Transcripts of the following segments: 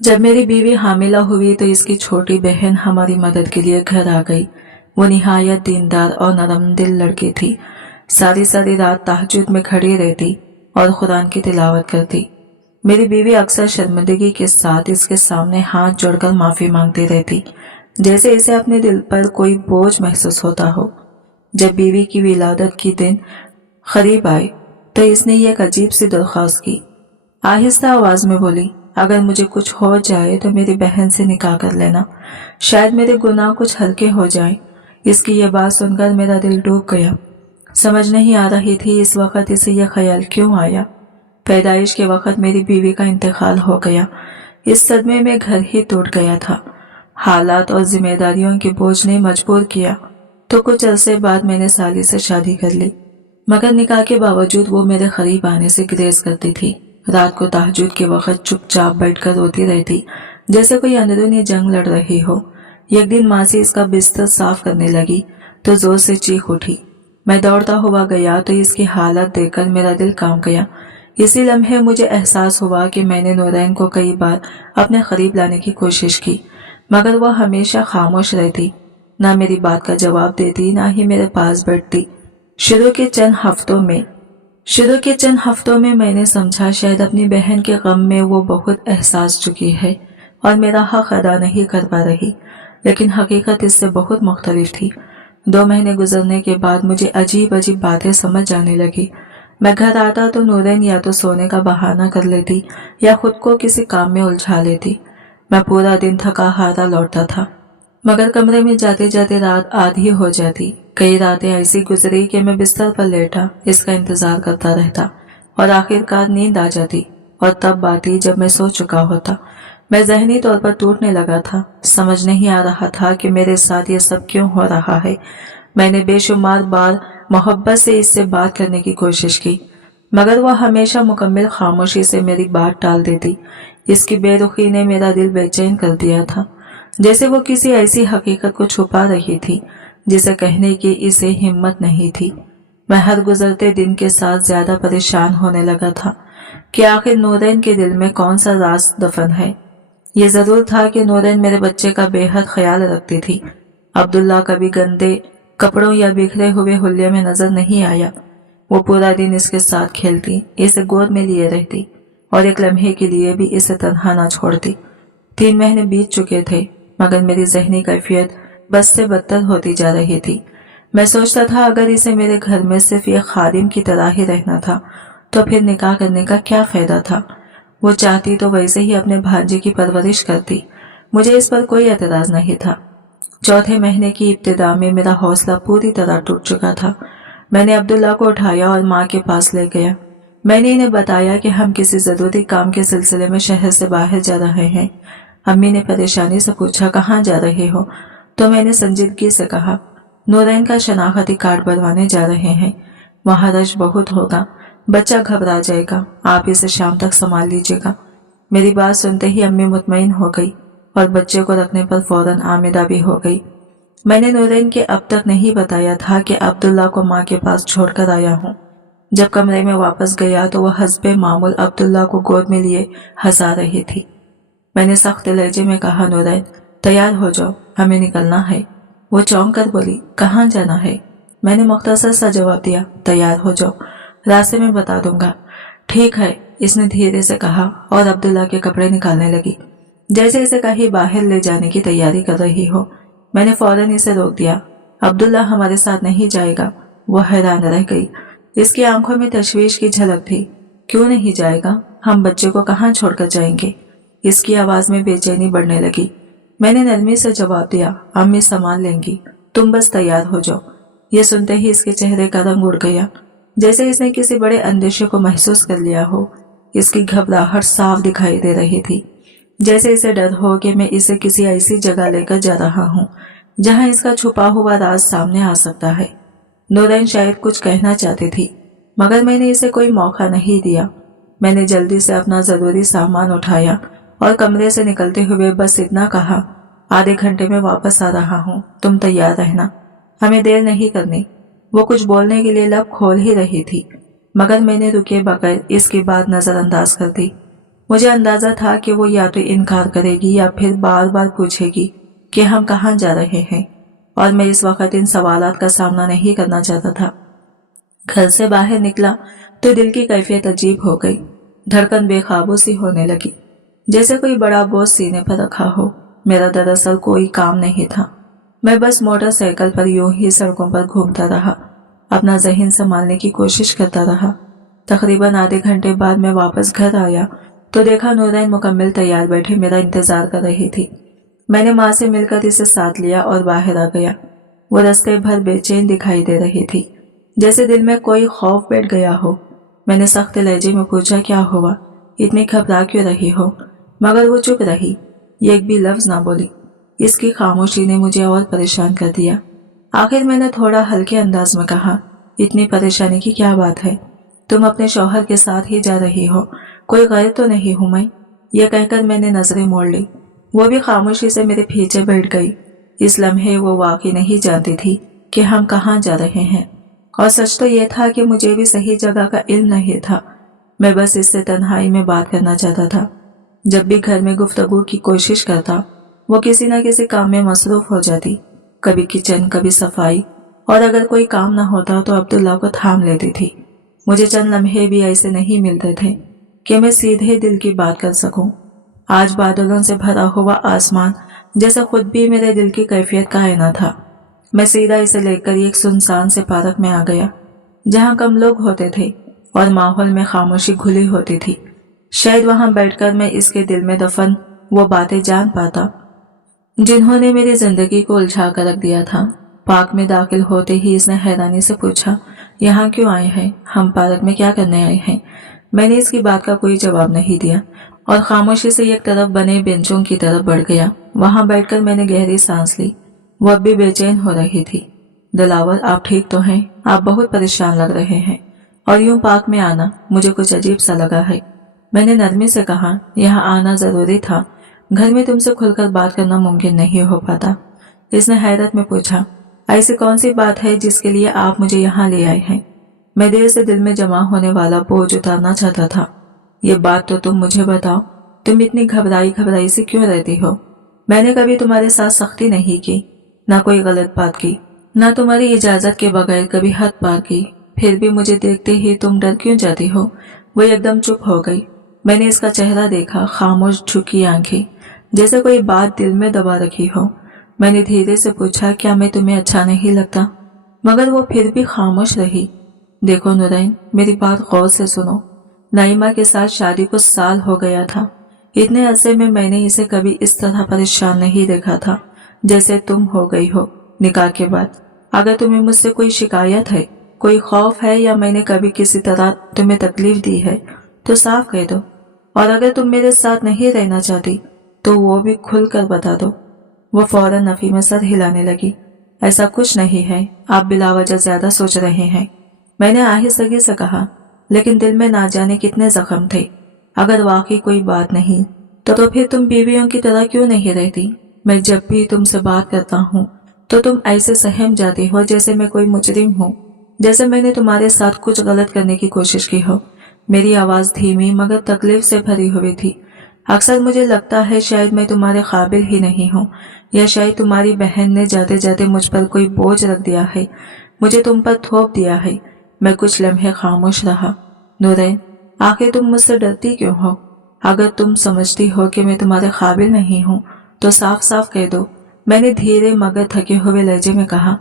जब मेरी बीवी हामिला हुई तो इसकी छोटी बहन हमारी मदद के लिए घर आ गई। वो निहायत दीनदार और नरम दिल लड़की थी। सारी सारी रात तहज्जुद में खड़ी रहती और कुरान की तिलावत करती। मेरी बीवी अक्सर शर्मिंदगी के साथ इसके सामने हाथ जोड़कर माफी मांगती रहती, जैसे इसे अपने दिल पर कोई बोझ महसूस होता हो। जब बीवी की विलादत की दिन करीब आए तो इसने एक अजीब सी दरख्वास्त की। आहिस्ता आवाज में बोली, अगर मुझे कुछ हो जाए तो मेरी बहन से निकाह कर लेना, शायद मेरे गुनाह कुछ हल्के हो जाएं। इसकी ये बात सुनकर मेरा दिल डूब गया। समझ नहीं आ रही थी इस वक्त इसे यह ख्याल क्यों आया। पैदाइश के वक्त मेरी बीवी का इंतकाल हो गया। इस सदमे में घर ही टूट गया था। हालात और जिम्मेदारियों के बोझ ने मजबूर किया तो कुछ अरसे बाद मैंने साली से शादी कर ली, मगर निकाह के बावजूद वो मेरे करीब आने से गुरेज करती थी। रात को तहज्जुद के वक्त चुपचाप बैठकर रोती रहती, जैसे कोई अंदरूनी जंग लड़ रही हो। एक दिन माँ से इसका बिस्तर साफ करने लगी तो जोर से चीख उठी। मैं दौड़ता हुआ गया तो इसकी हालत देखकर मेरा दिल कांप गया। इसी लम्हे मुझे एहसास हुआ कि मैंने नूरैन को कई बार अपने करीब लाने की कोशिश की, मगर वह हमेशा खामोश रहती, ना मेरी बात का जवाब देती, ना ही मेरे पास बैठती। शुरू के चंद हफ्तों में मैंने समझा शायद अपनी बहन के गम में वो बहुत एहसास चुकी है और मेरा हक अदा नहीं कर पा रही, लेकिन हकीकत इससे बहुत मुख्तलिफ थी। 2 महीने गुजरने के बाद मुझे अजीब अजीब बातें समझ आने लगी। मैं घर आता तो नूरैन या तो सोने का बहाना कर लेती या खुद को किसी काम में उलझा लेती। मैं पूरा दिन थका हारा लौटता था, मगर कमरे में जाते जाते रात आधी हो जाती। कई रातें ऐसी गुजरी कि मैं बिस्तर पर लेटा इसका इंतजार करता रहता और आखिरकार नींद आ जाती, और तब आती जब मैं सो चुका होता। मैं जहनी तौर पर टूटने लगा था। समझ नहीं आ रहा था कि मेरे साथ ये सब क्यों हो रहा है। मैंने बेशुमार बार मोहब्बत से इससे बात करने की कोशिश की, मगर वह हमेशा मुकम्मल खामोशी से मेरी बात टाल देती। इसकी बेरुखी ने मेरा दिल बेचैन कर दिया था, जैसे वो किसी ऐसी हकीकत को छुपा रही थी जिसे कहने की इसे हिम्मत नहीं थी। मैं हर गुजरते दिन के साथ ज्यादा परेशान होने लगा था कि आखिर नूरैन के दिल में कौन सा राज दफन है। ये जरूर था कि नूरैन मेरे बच्चे का बेहद ख्याल रखती थी। अब्दुल्ला कभी गंदे कपड़ों या बिखरे हुए हुलिये में नजर नहीं आया। वो पूरा दिन इसके साथ खेलती, इसे गोद में लिए रहती और एक लम्हे के लिए भी इसे तन्हा ना छोड़ती। 3 महीने बीत चुके थे, मगर मेरी जहनी कैफियत बस से बदतर होती जा रही थी। मैं सोचता था अगर इसे मेरे घर में सिर्फ एक खादिम की तरह ही रहना था तो फिर निकाह करने का क्या फायदा था। वो चाहती तो वैसे ही अपने भांजे की परवरिश करती, मुझे इस पर कोई एतराज नहीं था। 4थे महीने की इब्तिदा में मेरा हौसला पूरी तरह टूट चुका था। मैंने अब्दुल्ला को उठाया और माँ के पास ले गया। मैंने इन्हें बताया कि हम किसी जरूरी काम के सिलसिले में शहर से बाहर जा रहे हैं। अम्मी ने परेशानी से पूछा, कहाँ जा रहे हो? तो मैंने संजीदगी से कहा, नूरैन का शनाख्ती कार्ड बनवाने जा रहे हैं। वहाँ रश बहुत होगा, बच्चा घबरा जाएगा, आप इसे शाम तक संभाल लीजिएगा। मेरी बात सुनते ही अम्मी मुतमईन हो गई और बच्चे को रखने पर फौरन आमिदा भी हो गई। मैंने नूरैन के अब तक नहीं बताया था कि अब्दुल्ला को माँ के पास छोड़कर आया हूँ। जब कमरे में वापस गया तो वह हस्बे मामूल अब्दुल्ला को गोद में लिए हंसा रही थी। मैंने सख्त लहजे में कहा, नूरैन तैयार हो जाओ, हमें निकलना है। वो चौंक कर बोली, कहाँ जाना है? मैंने मुख्तसर सा जवाब दिया, तैयार हो जाओ, रास्ते में बता दूंगा। ठीक है, इसने धीरे से कहा और अब्दुल्ला के कपड़े निकालने लगी, जैसे इसे कहीं बाहर ले जाने की तैयारी कर रही हो। मैंने फौरन इसे रोक दिया। अब्दुल्ला हमारे साथ नहीं जाएगा। वो हैरान रह गई, इसकी आंखों में तशवीश की झलक थी। क्यों नहीं जाएगा? हम बच्चे को कहाँ छोड़कर जाएंगे? इसकी आवाज में बेचैनी बढ़ने लगी। मैंने नरमी से जवाब दिया, अम्मी सामान लेंगी, तुम बस तैयार हो जाओ। ये सुनते ही इसके चेहरे का रंग उड़ गया, जैसे इसने किसी बड़े अंदेशे को महसूस कर लिया हो। इसकी घबराहट साफ दिखाई दे रही थी, जैसे इसे डर हो कि मैं इसे किसी ऐसी जगह लेकर जा रहा हूँ जहाँ इसका छुपा हुआ राज सामने आ सकता है। नूरैन शायद कुछ कहना चाहती थी, मगर मैंने इसे कोई मौका नहीं दिया। मैंने जल्दी से अपना जरूरी सामान उठाया और कमरे से निकलते हुए बस इतना कहा, आधे घंटे में वापस आ रहा हूँ, तुम तैयार रहना, हमें देर नहीं करनी। वो कुछ बोलने के लिए लब खोल ही रही थी, मगर मैंने रुके बगैर इसकी बात नजरअंदाज कर दी। मुझे अंदाजा था कि वो या तो इनकार करेगी या फिर बार बार पूछेगी कि हम कहाँ जा रहे हैं, और मैं इस वक्त इन सवालात का सामना नहीं करना चाहता था। घर से बाहर निकला तो दिल की कैफियत अजीब हो गई। धड़कन बेकाबू सी होने लगी, जैसे कोई बड़ा बोझ सीने पर रखा हो। मेरा दरअसल कोई काम नहीं था। मैं बस मोटरसाइकिल पर यूं ही सड़कों पर घूमता रहा, अपना ज़हन संभालने की कोशिश करता रहा। तकरीबन आधे घंटे बाद मैं वापस घर आया तो देखा नूरैन मुकम्मल तैयार बैठे मेरा इंतजार कर रही थी। मैंने माँ से मिलकर इसे साथ लिया और बाहर आ गया। वो रास्ते भर बेचैन दिखाई दे रही थी, जैसे दिल में कोई खौफ बैठ गया हो। मैंने सख्त लहजे में पूछा, क्या हुआ, इतनी घबरा क्यों रही हो? मगर वो चुप रही, एक भी लफ्ज ना बोली। इसकी खामोशी ने मुझे और परेशान कर दिया। आखिर मैंने थोड़ा हल्के अंदाज में कहा, इतनी परेशानी की क्या बात है? तुम अपने शौहर के साथ ही जा रही हो, कोई गैर तो नहीं हूं मैं? यह कहकर मैंने नजरें मोड़ ली। वो भी खामोशी से मेरे पीछे बैठ गई। इस लम्हे वो वाकई नहीं जानती थी कि हम कहाँ जा रहे हैं, और सच तो यह था कि मुझे भी सही जगह का इल्म नहीं था। मैं बस इससे तन्हाई में बात करना चाहता था। जब भी घर में गुफ्तगू की कोशिश करता, वो किसी न किसी काम में मसरूफ हो जाती, कभी किचन, कभी सफाई, और अगर कोई काम न होता तो अब्दुल्ला को थाम लेती थी। मुझे चंद लम्हे भी ऐसे नहीं मिलते थे कि मैं सीधे दिल की बात कर सकूं। आज बादलों से भरा हुआ आसमान जैसा खुद भी मेरे दिल की कैफियत का आईना था। मैं सीधा इसे लेकर एक सुनसान से पार्क में आ गया, जहां कम लोग होते थे और माहौल में खामोशी घुली होती थी। शायद वहां बैठकर मैं इसके दिल में दफन वो बातें जान पाता जिन्होंने मेरी जिंदगी को उलझा कर रख दिया था। पार्क में दाखिल होते ही इसने हैरानी से पूछा, यहाँ क्यों आए हैं? हम पार्क में क्या करने आए हैं? मैंने इसकी बात का कोई जवाब नहीं दिया और खामोशी से एक तरफ बने बेंचों की तरफ बढ़ गया। वहां बैठकर मैंने गहरी सांस ली। वो अब भी बेचैन हो रही थी। दिलावर, आप ठीक तो हैं? आप बहुत परेशान लग रहे हैं, और यूं पार्क में आना मुझे कुछ अजीब सा लगा है। मैंने नरमी से कहा, यहाँ आना जरूरी था, घर में तुमसे खुलकर बात करना मुमकिन नहीं हो पाता। इसने हैरत में पूछा, ऐसी कौन सी बात है जिसके लिए आप मुझे यहाँ ले आए हैं? मैं देर से दिल में जमा होने वाला बोझ उतारना चाहता था। ये बात तो तुम मुझे बताओ, तुम इतनी घबराई से क्यों रहती हो? मैंने कभी तुम्हारे साथ सख्ती नहीं की, ना कोई गलत बात की, ना तुम्हारी इजाजत के बगैर कभी हद पार की। फिर भी मुझे देखते ही तुम डर क्यों जाती हो? वो एकदम चुप हो गई। मैंने इसका चेहरा देखा, खामोश झुकी आंखें, जैसे कोई बात दिल में दबा रखी हो। मैंने धीरे से पूछा, क्या मैं तुम्हें अच्छा नहीं लगता? मगर वो फिर भी खामोश रही। देखो नूरैन, मेरी बात गौर से सुनो। नाइमा के साथ शादी को साल हो गया था। इतने अरसे में मैंने इसे कभी इस तरह परेशान नहीं देखा था जैसे तुम हो गई हो निकाह के बाद। अगर तुम्हें मुझसे कोई शिकायत है, कोई खौफ है, या मैंने कभी किसी तरह तुम्हें तकलीफ दी है तो साफ कह दो, और अगर तुम मेरे साथ नहीं रहना चाहती तो वो भी खुल कर बता दो। वो फौरन नफी में सर हिलाने लगी। ऐसा कुछ नहीं है, आप बिलावजह ज्यादा सोच रहे हैं, मैंने आहिस्तगी से कहा, लेकिन दिल में ना जाने कितने जख्म थे। अगर वाकई कोई बात नहीं तो फिर तुम बीवियों की तरह क्यों नहीं रहती? मैं जब भी तुमसे बात करता हूँ तो तुम ऐसे सहम जाती हो जैसे मैं कोई मुजरिम हूँ, जैसे मैंने तुम्हारे साथ कुछ गलत करने की कोशिश की हो। मेरी आवाज धीमी मगर तकलीफ से भरी हुई थी। अक्सर मुझे लगता है शायद मैं तुम्हारे काबिल ही नहीं हूँ, या शायद तुम्हारी बहन ने जाते जाते मुझ पर कोई बोझ रख दिया है, मुझे तुम पर थोप दिया है। मैं कुछ लम्हे खामोश रहा। नूरैन, आखिर तुम मुझसे डरती क्यों हो? अगर तुम समझती हो कि मैं तुम्हारे काबिल नहीं हूँ तो साफ साफ कह दो। मैंने धीरे मगर थके हुए लहजे में कहा,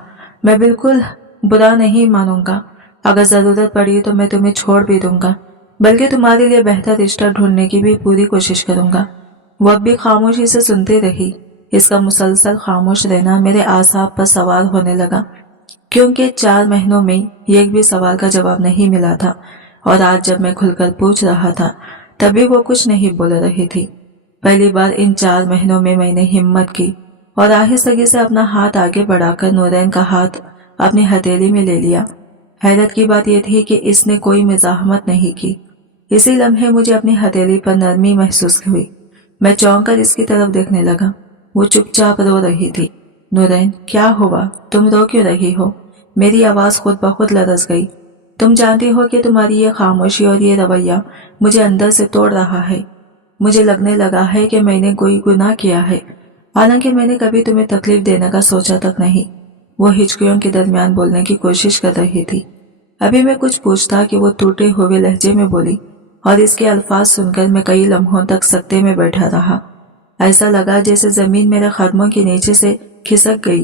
मैं बिल्कुल बुरा नहीं मानूंगा। अगर जरूरत पड़ी तो मैं तुम्हें छोड़ भी दूंगा, बल्कि तुम्हारे लिए बेहतर रिश्ता ढूंढने की भी पूरी कोशिश करूंगा। वो अब भी खामोशी से सुनती रही। इसका मुसलसल खामोश रहना मेरे आसाब पर सवार होने लगा, क्योंकि 4 महीनों में एक भी सवाल का जवाब नहीं मिला था, और आज जब मैं खुलकर पूछ रहा था तभी वो कुछ नहीं बोल रही थी। पहली बार इन 4 महीनों में मैंने हिम्मत की और आहिस्तगी से अपना हाथ आगे बढ़ाकर नूरैन का हाथ अपनी हथेली में ले लिया। हैरत की बात यह थी कि इसने कोई मुज़ाहमत नहीं की। इसी लम्हे मुझे अपनी हथेली पर नरमी महसूस हुई। मैं चौंक कर इसकी तरफ देखने लगा। वो चुपचाप रो रही थी। नूरैन, क्या हुआ? तुम रो क्यों रही हो? मेरी आवाज खुद ब खुद लरस गई। तुम जानती हो कि तुम्हारी ये खामोशी और ये रवैया मुझे अंदर से तोड़ रहा है। مجھے لگنے لگا ہے کہ میں نے کوئی گناہ کیا ہے، حالانکہ میں نے کبھی تمہیں تکلیف دینے کا سوچا تک نہیں۔ وہ ہچکیوں کے درمیان بولنے کی کوشش کر رہی تھی۔ ابھی میں کچھ پوچھتا کہ وہ ٹوٹے ہوئے لہجے میں بولی، اور اس کے الفاظ سن کر میں کئی لمحوں تک سکتے میں بیٹھا رہا۔ ایسا لگا جیسے زمین میرے قدموں کے نیچے سے کھسک گئی۔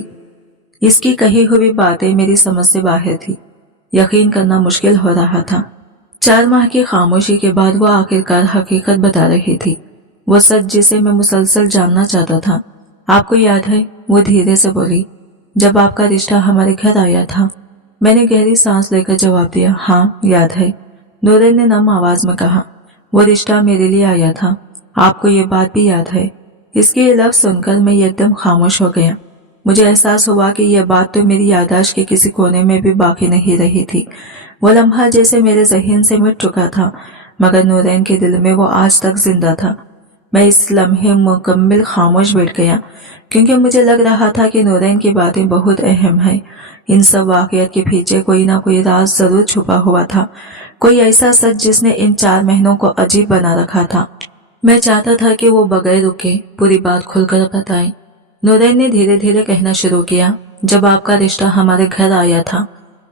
اس کی کہی ہوئی باتیں میری سمجھ سے باہر تھی، یقین کرنا مشکل ہو رہا تھا۔ 4 ماہ کی خاموشی کے بعد وہ آخرکار حقیقت بتا رہی تھی، وہ سچ جسے میں مسلسل جاننا چاہتا تھا۔ آپ کو یاد ہے؟ وہ دھیرے سے بولی، جب آپ کا رشتہ ہمارے گھر آیا تھا؟ میں نے گہری سانس لے کر جواب دیا، ہاں یاد ہے۔ نورین نے نم آواز میں کہا، وہ رشتہ میرے لیے آیا تھا، آپ کو یہ بات بھی یاد ہے؟ اس کے یہ لفظ سن کر میں ایک دم خاموش ہو گیا۔ مجھے احساس ہوا کہ یہ بات تو میری یادداشت کے کسی کونے میں بھی باقی نہیں رہی تھی۔ وہ لمحہ جیسے میرے ذہن سے مٹ چکا تھا، مگر نورین کے دل میں وہ آج تک زندہ تھا۔ میں اس لمحے مکمل خاموش بیٹھ گیا، کیونکہ مجھے لگ رہا تھا کہ نورین کی باتیں بہت اہم ہیں۔ ان سب واقعات کے پیچھے کوئی نہ کوئی راز ضرور چھپا ہوا تھا، کوئی ایسا سچ جس نے ان 4 مہینوں کو عجیب بنا رکھا تھا۔ میں چاہتا تھا کہ وہ بغیر رکے پوری بات کھل کر بتائے۔ نورین نے دھیرے دھیرے کہنا شروع کیا، جب آپ کا رشتہ ہمارے گھر آیا تھا،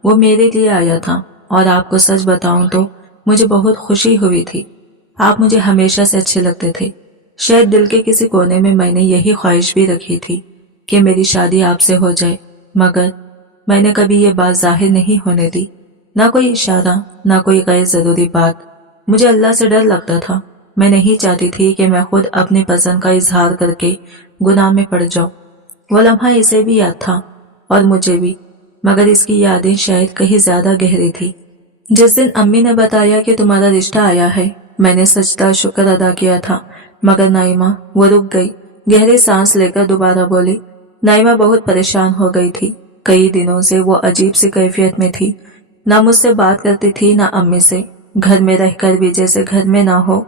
وہ میرے لیے آیا تھا، اور آپ کو سچ بتاؤں تو مجھے بہت خوشی ہوئی تھی۔ آپ مجھے ہمیشہ سے اچھے لگتے تھے۔ شاید دل کے کسی کونے میں نے یہی خواہش بھی رکھی تھی کہ میری شادی آپ سے ہو جائے، مگر میں نے کبھی یہ بات ظاہر نہیں ہونے دی، نہ کوئی اشارہ، نہ کوئی غیر ضروری بات۔ مجھے اللہ سے ڈر لگتا تھا، میں نہیں چاہتی تھی کہ میں خود اپنی پسند کا اظہار کر کے گناہ میں پڑ جاؤں۔ وہ لمحہ اسے بھی یاد تھا اور مجھے بھی، مگر اس کی یادیں شاید کہیں زیادہ گہری تھی۔ جس دن امی نے بتایا کہ تمہارا رشتہ آیا ہے، میں نے سجدہ شکر ادا کیا تھا، مگر نائمہ، وہ رک گئی، گہری سانس لے کر دوبارہ بولی۔ نائمہ بہت پریشان ہو گئی تھی، کئی دنوں سے وہ عجیب سی کیفیت میں تھی، نہ مجھ سے بات کرتی تھی نہ امی سے، گھر میں رہ کر بھی جیسے گھر میں نہ ہو۔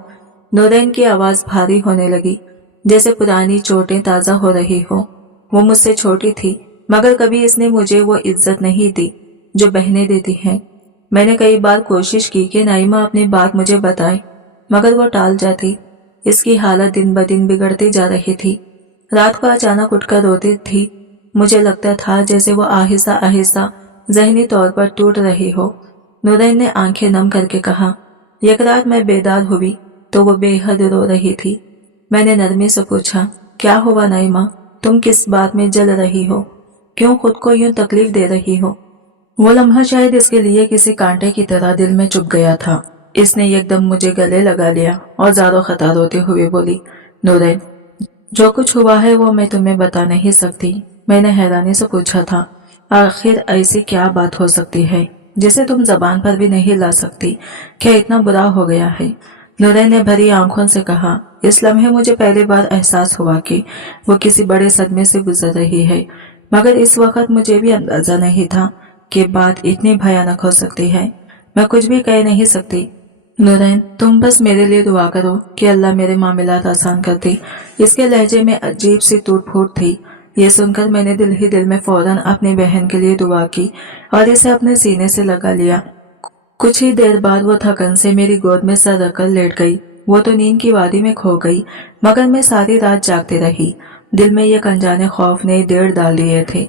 نورین کی آواز بھاری ہونے لگی، جیسے پرانی چوٹیں تازہ ہو رہی ہو۔ وہ مجھ سے چھوٹی تھی، مگر کبھی اس نے مجھے وہ عزت نہیں دی جو بہنیں دیتی ہیں۔ میں نے کئی بار کوشش کی کہ نائمہ اپنی بات مجھے بتائے، مگر وہ ٹال جاتی۔ اس کی حالت دن بدن بگڑتی جا رہی تھی۔ رات کو اچانک اٹھ کر روتی تھی، مجھے لگتا تھا جیسے وہ آہستہ آہستہ ذہنی طور پر ٹوٹ رہی ہو۔ نورین نے آنکھیں نم کر کے کہا، یک رات میں بیدار ہوئی تو وہ بے حد رو رہی تھی۔ میں نے نرمی سے پوچھا، کیا ہوا نائمہ؟ تم کس بات میں جل رہی ہو؟ کیوں خود کو یوں تکلیف دے رہی ہو؟ وہ لمحہ شاید اس کے لیے کسی کانٹے کی طرح دل میں چپ گیا تھا۔ اس نے یک دم مجھے گلے لگا لیا اور زاروں خطا روتے ہوئے بولی، نورین، جو کچھ ہوا ہے وہ میں تمہیں بتا نہیں سکتی۔ میں نے حیرانی سے پوچھا تھا، آخر ایسی کیا بات ہو سکتی ہے جسے تم زبان پر بھی نہیں لا سکتی؟ کیا اتنا برا ہو گیا ہے؟ نورین نے بھری آنکھوں سے کہا، اس لمحے مجھے پہلی بار احساس ہوا کہ وہ کسی بڑے صدمے سے گزر رہی ہے، مگر اس وقت مجھے بھی اندازہ نہیں تھا کہ بات اتنی بھیانک ہو سکتی ہے۔ میں کچھ بھی کہہ نہیں سکتی۔ نورین، تم بس میرے لیے دعا کرو کہ اللہ میرے معاملات آسان کر دے۔ اس کے لہجے میں عجیب سی ٹوٹ پھوٹ تھی۔ یہ سن کر میں نے دل ہی دل میں فوراً اپنی بہن کے لیے دعا کی اور اسے اپنے سینے سے لگا لیا۔ کچھ ہی دیر بعد وہ تھکن سے میری گود میں سر رکھ کر لیٹ گئی۔ وہ تو نیند کی وادی میں کھو گئی، مگر میں ساری رات جاگتی رہی۔ دل میں یہ انجانے خوف نے ڈیڑھ ڈال دیے تھے،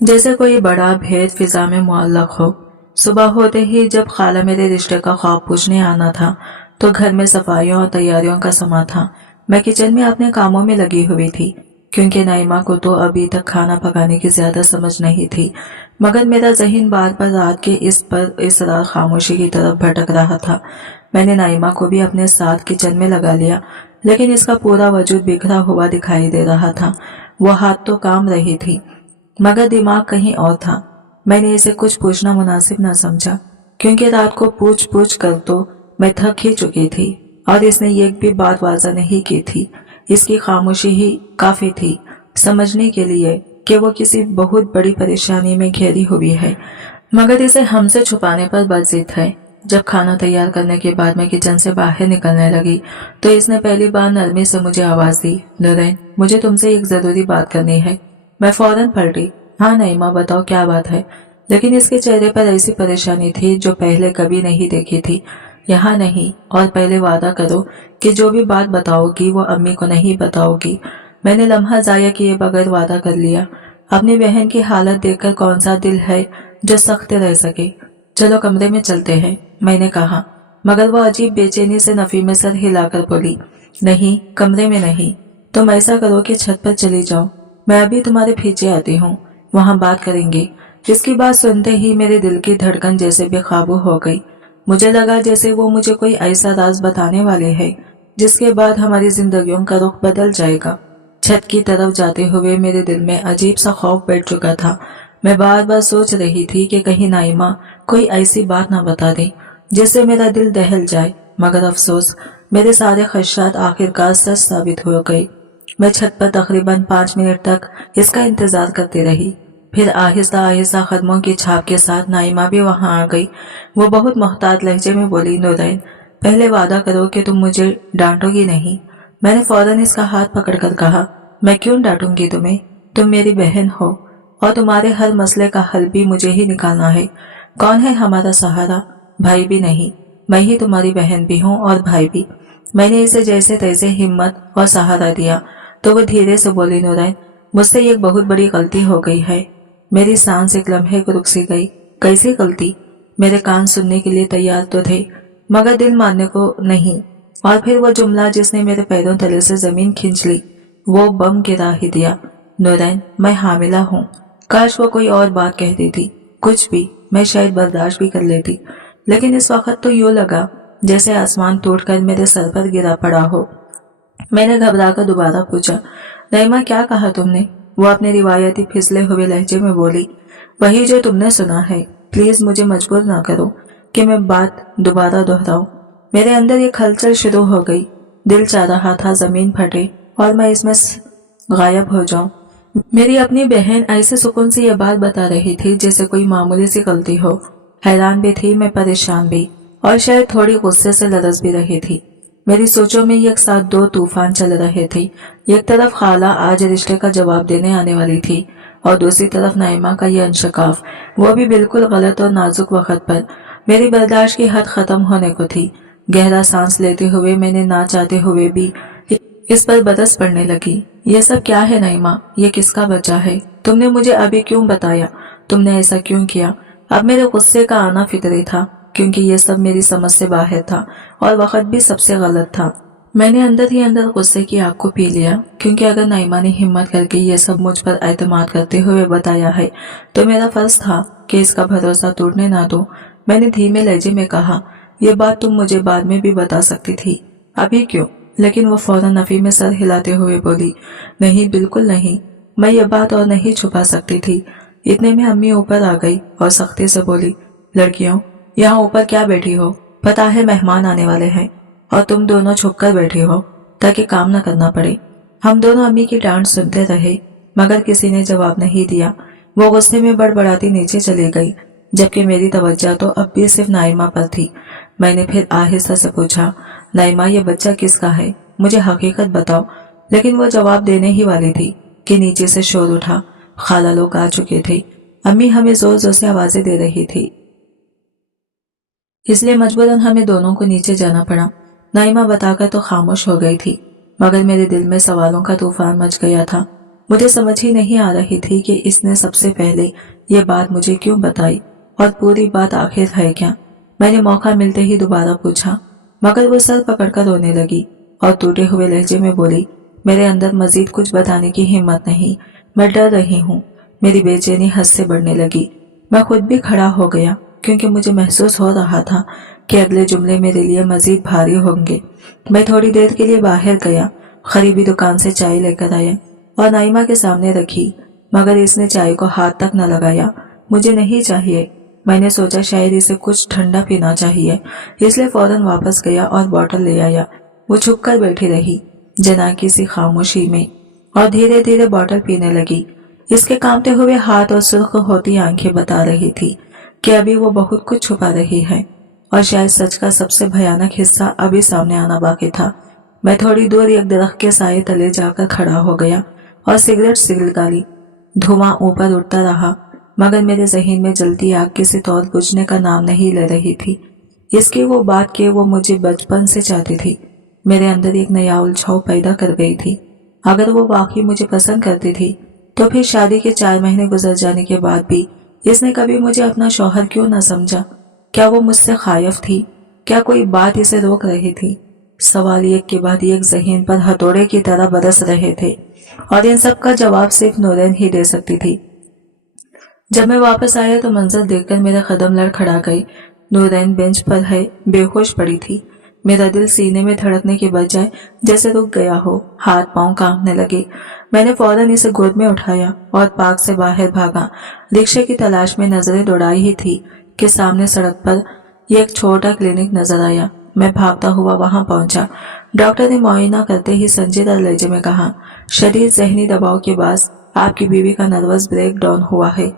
جیسے کوئی بڑا بھید فضا میں معلق ہو۔ صبح ہوتے ہی جب خالہ میرے رشتے کا خواب پوچھنے آنا تھا تو گھر میں صفائیوں اور تیاریوں کا سما تھا۔ میں کچن میں اپنے کاموں میں لگی ہوئی تھی، کیونکہ نائمہ کو تو ابھی تک کھانا پکانے کی زیادہ سمجھ نہیں تھی، مگر میرا ذہن بار بار رات کے اس رات خاموشی کی طرف بھٹک رہا تھا۔ میں نے نائمہ کو بھی اپنے ساتھ کچن میں لگا لیا، لیکن اس کا پورا وجود بکھرا ہوا دکھائی دے رہا تھا۔ وہ ہاتھ تو کام رہی تھی، مگر دماغ کہیں اور تھا۔ میں نے اسے کچھ پوچھنا مناسب نہ سمجھا، کیونکہ رات کو پوچھ کر تو میں تھک ہی چکی تھی، اور اس نے ایک بھی بات واضح نہیں کی تھی۔ اس کی خاموشی ہی کافی تھی سمجھنے کے لیے کہ وہ کسی بہت بڑی پریشانی میں گھیری ہوئی ہے، مگر اسے ہم سے چھپانے پر برضد ہے۔ جب کھانا تیار کرنے کے بعد میں کچن سے باہر نکلنے لگی تو اس نے پہلی بار نرمی سے مجھے آواز دی، نورین، مجھے تم سے ایک ضروری بات کرنی ہے۔ میں فوراً پلٹی، ہاں نائمہ، بتاؤ کیا بات ہے؟ لیکن اس کے چہرے پر ایسی پریشانی تھی جو پہلے کبھی نہیں دیکھی تھی۔ यहाँ नहीं, और पहले वादा करो कि जो भी बात बताओगी वो अम्मी को नहीं बताओगी। मैंने लम्हा जाया किए बगैर वादा कर लिया। अपनी बहन की हालत देखकर कौन सा दिल है जो सख्त रह सके। चलो कमरे में चलते हैं, मैंने कहा, मगर वो अजीब बेचैनी से नफी में सर हिलाकर बोली, नहीं, कमरे में नहीं। तुम ऐसा करो कि छत पर चली जाओ, मैं अभी तुम्हारे पीछे आती हूँ, वहाँ बात करेंगे। इसकी बात सुनते ही मेरे दिल की धड़कन जैसे बेकाबू हो गई। मुझे लगा जैसे वो मुझे कोई ऐसा राज बताने वाले हैं जिसके बाद हमारी जिंदगियों का रुख बदल जाएगा। छत की तरफ जाते हुए मेरे दिल में अजीब सा खौफ बैठ चुका था। मैं बार बार सोच रही थी कि कहीं नाइमा कोई ऐसी बात न बता दे जिससे मेरा दिल दहल जाए, मगर अफसोस मेरे सारे खदशात आखिरकार सच साबित हो गए। मैं छत पर तकरीबन 5 मिनट तक इसका इंतजार करती रही। फिर आहिस्ता आहिस्ता कदमों की छाप के साथ नाइमा भी वहां आ गई। वो बहुत मोहतात लहजे में बोली, नूरैन, पहले वादा करो कि तुम मुझे डांटोगी नहीं। मैंने फौरन इसका हाथ पकड़कर कहा, मैं क्यों डांटूंगी तुम्हें, तुम मेरी बहन हो और तुम्हारे हर मसले का हल भी मुझे ही निकालना है। कौन है हमारा सहारा? भाई भी नहीं, मैं ही तुम्हारी बहन भी हूँ और भाई भी। मैंने इसे जैसे तैसे हिम्मत और सहारा दिया तो वो धीरे से बोली, नूरैन, मुझसे एक बहुत बड़ी गलती हो गई है। मेरी सांस एक लम्हे को रुक सी गई। कैसी गलती? मेरे कान सुनने के लिए तैयार तो थे मगर दिल मानने को नहीं। और फिर वो जुमला जिसने मेरे पैरों तले से जमीन खींच ली, वो बम गिरा ही दिया। नूरैन, मैं हामिला हूँ। काश वो कोई और बात कह देती, कुछ भी, मैं शायद बर्दाश्त भी कर लेती, लेकिन इस वक्त तो यूं लगा जैसे आसमान टूटकर मेरे सर पर गिरा पड़ा हो। मैंने घबराकर दोबारा पूछा, नाइमा, क्या कहा तुमने? वो अपने रिवायती फिसले हुए लहजे में बोली, वही जो तुमने सुना है। प्लीज मुझे मजबूर ना करो कि मैं बात दोबारा दोहराऊं। मेरे अंदर एक हलचल शुरू हो गई। दिल चाह रहा था जमीन फटे और मैं इसमें गायब हो जाऊं। मेरी अपनी बहन ऐसे सुकून से यह बात बता रही थी जैसे कोई मामूली सी गलती हो। हैरान भी थी मैं, परेशान भी, और शायद थोड़ी गुस्से से लरस भी रही थी। मेरी सोचों में एक साथ दो तूफान चल रहे थे। एक तरफ खाला आज रिश्ते का जवाब देने आने वाली थी और दूसरी तरफ नाइमा का ये अंशकाफ, वो भी बिल्कुल गलत और नाजुक वक्त पर। मेरी बर्दाश्त की हद खत्म होने को थी। गहरा सांस लेते हुए मैंने ना चाहते हुए भी इस पर बरस पड़ने लगी। ये सब क्या है नाइमा? ये किसका बच्चा है? तुमने मुझे अभी क्यों बताया? तुमने ऐसा क्यों किया? अब मेरे गुस्से का आना फितरी था क्योंकि ये सब मेरी समझ से बाहर था और वक्त भी सबसे गलत था। मैंने अंदर ही अंदर गुस्से की आग को पी लिया क्योंकि अगर नाइमा ने हिम्मत करके ये सब मुझ पर एतमाद करते हुए बताया है तो मेरा फर्ज था कि इसका भरोसा टूटने ना दो। मैंने धीमे लहजे में कहा, ये बात तुम मुझे बाद में भी बता सकती थी, अभी क्यों? लेकिन वो फौरन नफी में सर हिलाते हुए बोली, नहीं, बिल्कुल नहीं, मैं ये बात और नहीं छुपा सकती थी। इतने में अम्मी ऊपर आ गई और सख्ती से बोली, लड़कियों, यहाँ ऊपर क्या बैठी हो? पता है मेहमान आने वाले हैं और तुम दोनों छुपकर बैठे हो ताकि काम न करना पड़े। हम दोनों अम्मी की डांट सुनते रहे मगर किसी ने जवाब नहीं दिया। वो गुस्से में बड़बड़ाती नीचे चली गई जबकि मेरी तवज्जो तो अब भी सिर्फ नाइमा पर थी। मैंने फिर आहिस्ता से पूछा, नाइमा, ये बच्चा किसका है? मुझे हकीकत बताओ। लेकिन वो जवाब देने ही वाली थी कि नीचे से शोर उठा। खाला लोग आ चुके थे। अम्मी हमें जोर जोर से आवाजें दे रही थी, इसलिए मजबूरन हमें दोनों को नीचे जाना पड़ा। नाइमा बताकर तो खामोश हो गई थी मगर मेरे दिल में सवालों का तूफान मच गया था। मुझे समझ ही नहीं आ रही थी कि इसने सबसे पहले ये बात मुझे क्यों बताई और पूरी बात आखिर है क्या। मैंने मौका मिलते ही दोबारा पूछा मगर वो सर पकड़कर रोने लगी और टूटे हुए लहजे में बोली, मेरे अंदर मजीद कुछ बताने की हिम्मत नहीं, मैं डर रही हूँ। मेरी बेचैनी हद से बढ़ने लगी। मैं खुद भी खड़ा हो गया क्योंकि मुझे महसूस हो रहा था कि अगले जुमले मेरे लिए मजीद भारी होंगे। मैं थोड़ी देर के लिए बाहर गया, करीबी दुकान से चाय लेकर आया और नाइमा के सामने रखी मगर इसने चाय को हाथ तक न लगाया। मुझे नहीं चाहिए। मैंने सोचा शायद इसे कुछ ठंडा पीना चाहिए, इसलिए फौरन वापस गया और बोतल ले आया। वो छुपकर बैठी रही जनाकी सी खामोशी में और धीरे धीरे बोतल पीने लगी। इसके कांपते हुए हाथ और सुर्ख होती आंखें बता रही थी कि अभी वो बहुत कुछ छुपा रही है और शायद सच का सबसे भयानक हिस्सा अभी सामने आना बाकी था। मैं थोड़ी दूर एक दरख्त के साए तले जाकर खड़ा हो गया और सिगरेट सिगल डाली। धुआं ऊपर उठता रहा मगर मेरे जहन में जलती आग किसी तौर बुझने का नाम नहीं ले रही थी। इसकी वो बात कि वो मुझे बचपन से चाहती थी मेरे अंदर एक नया उलझाव पैदा कर गई थी। अगर वो वाकई मुझे पसंद करती थी तो फिर शादी के 4 महीने गुजर जाने के बाद भी इसने कभी मुझे अपना शौहर क्यों न समझा? क्या वो मुझसे खायफ थी? क्या कोई बात इसे रोक रही थी? सवाल एक के बाद एक ज़हन पर हथौड़े की तरह बरस रहे थे और इन सब का जवाब सिर्फ नूरैन ही दे सकती थी। जब मैं वापस आया तो मंजर देखकर मेरा कदम लड़खड़ा गई। नूरैन बेंच पर है बेहोश पड़ी थी। मेरा दिल सीने में धड़कने के बजाय जैसे रुक गया हो, हाथ पांव कांपने लगे। मैंने फौरन इसे गोद में उठाया और पार्क से बाहर भागा। रिक्शे की तलाश में नजरें दौड़ाई ही थी कि सामने सड़क पर एक छोटा क्लिनिक नजर आया। मैं भागता हुआ वहां पहुंचा। डॉक्टर ने मुआयना करते ही संजीदा लहजे में कहा, शदीद ज़हनी दबाव के बाद आपकी बीवी का नर्वस ब्रेक डाउन हुआ है।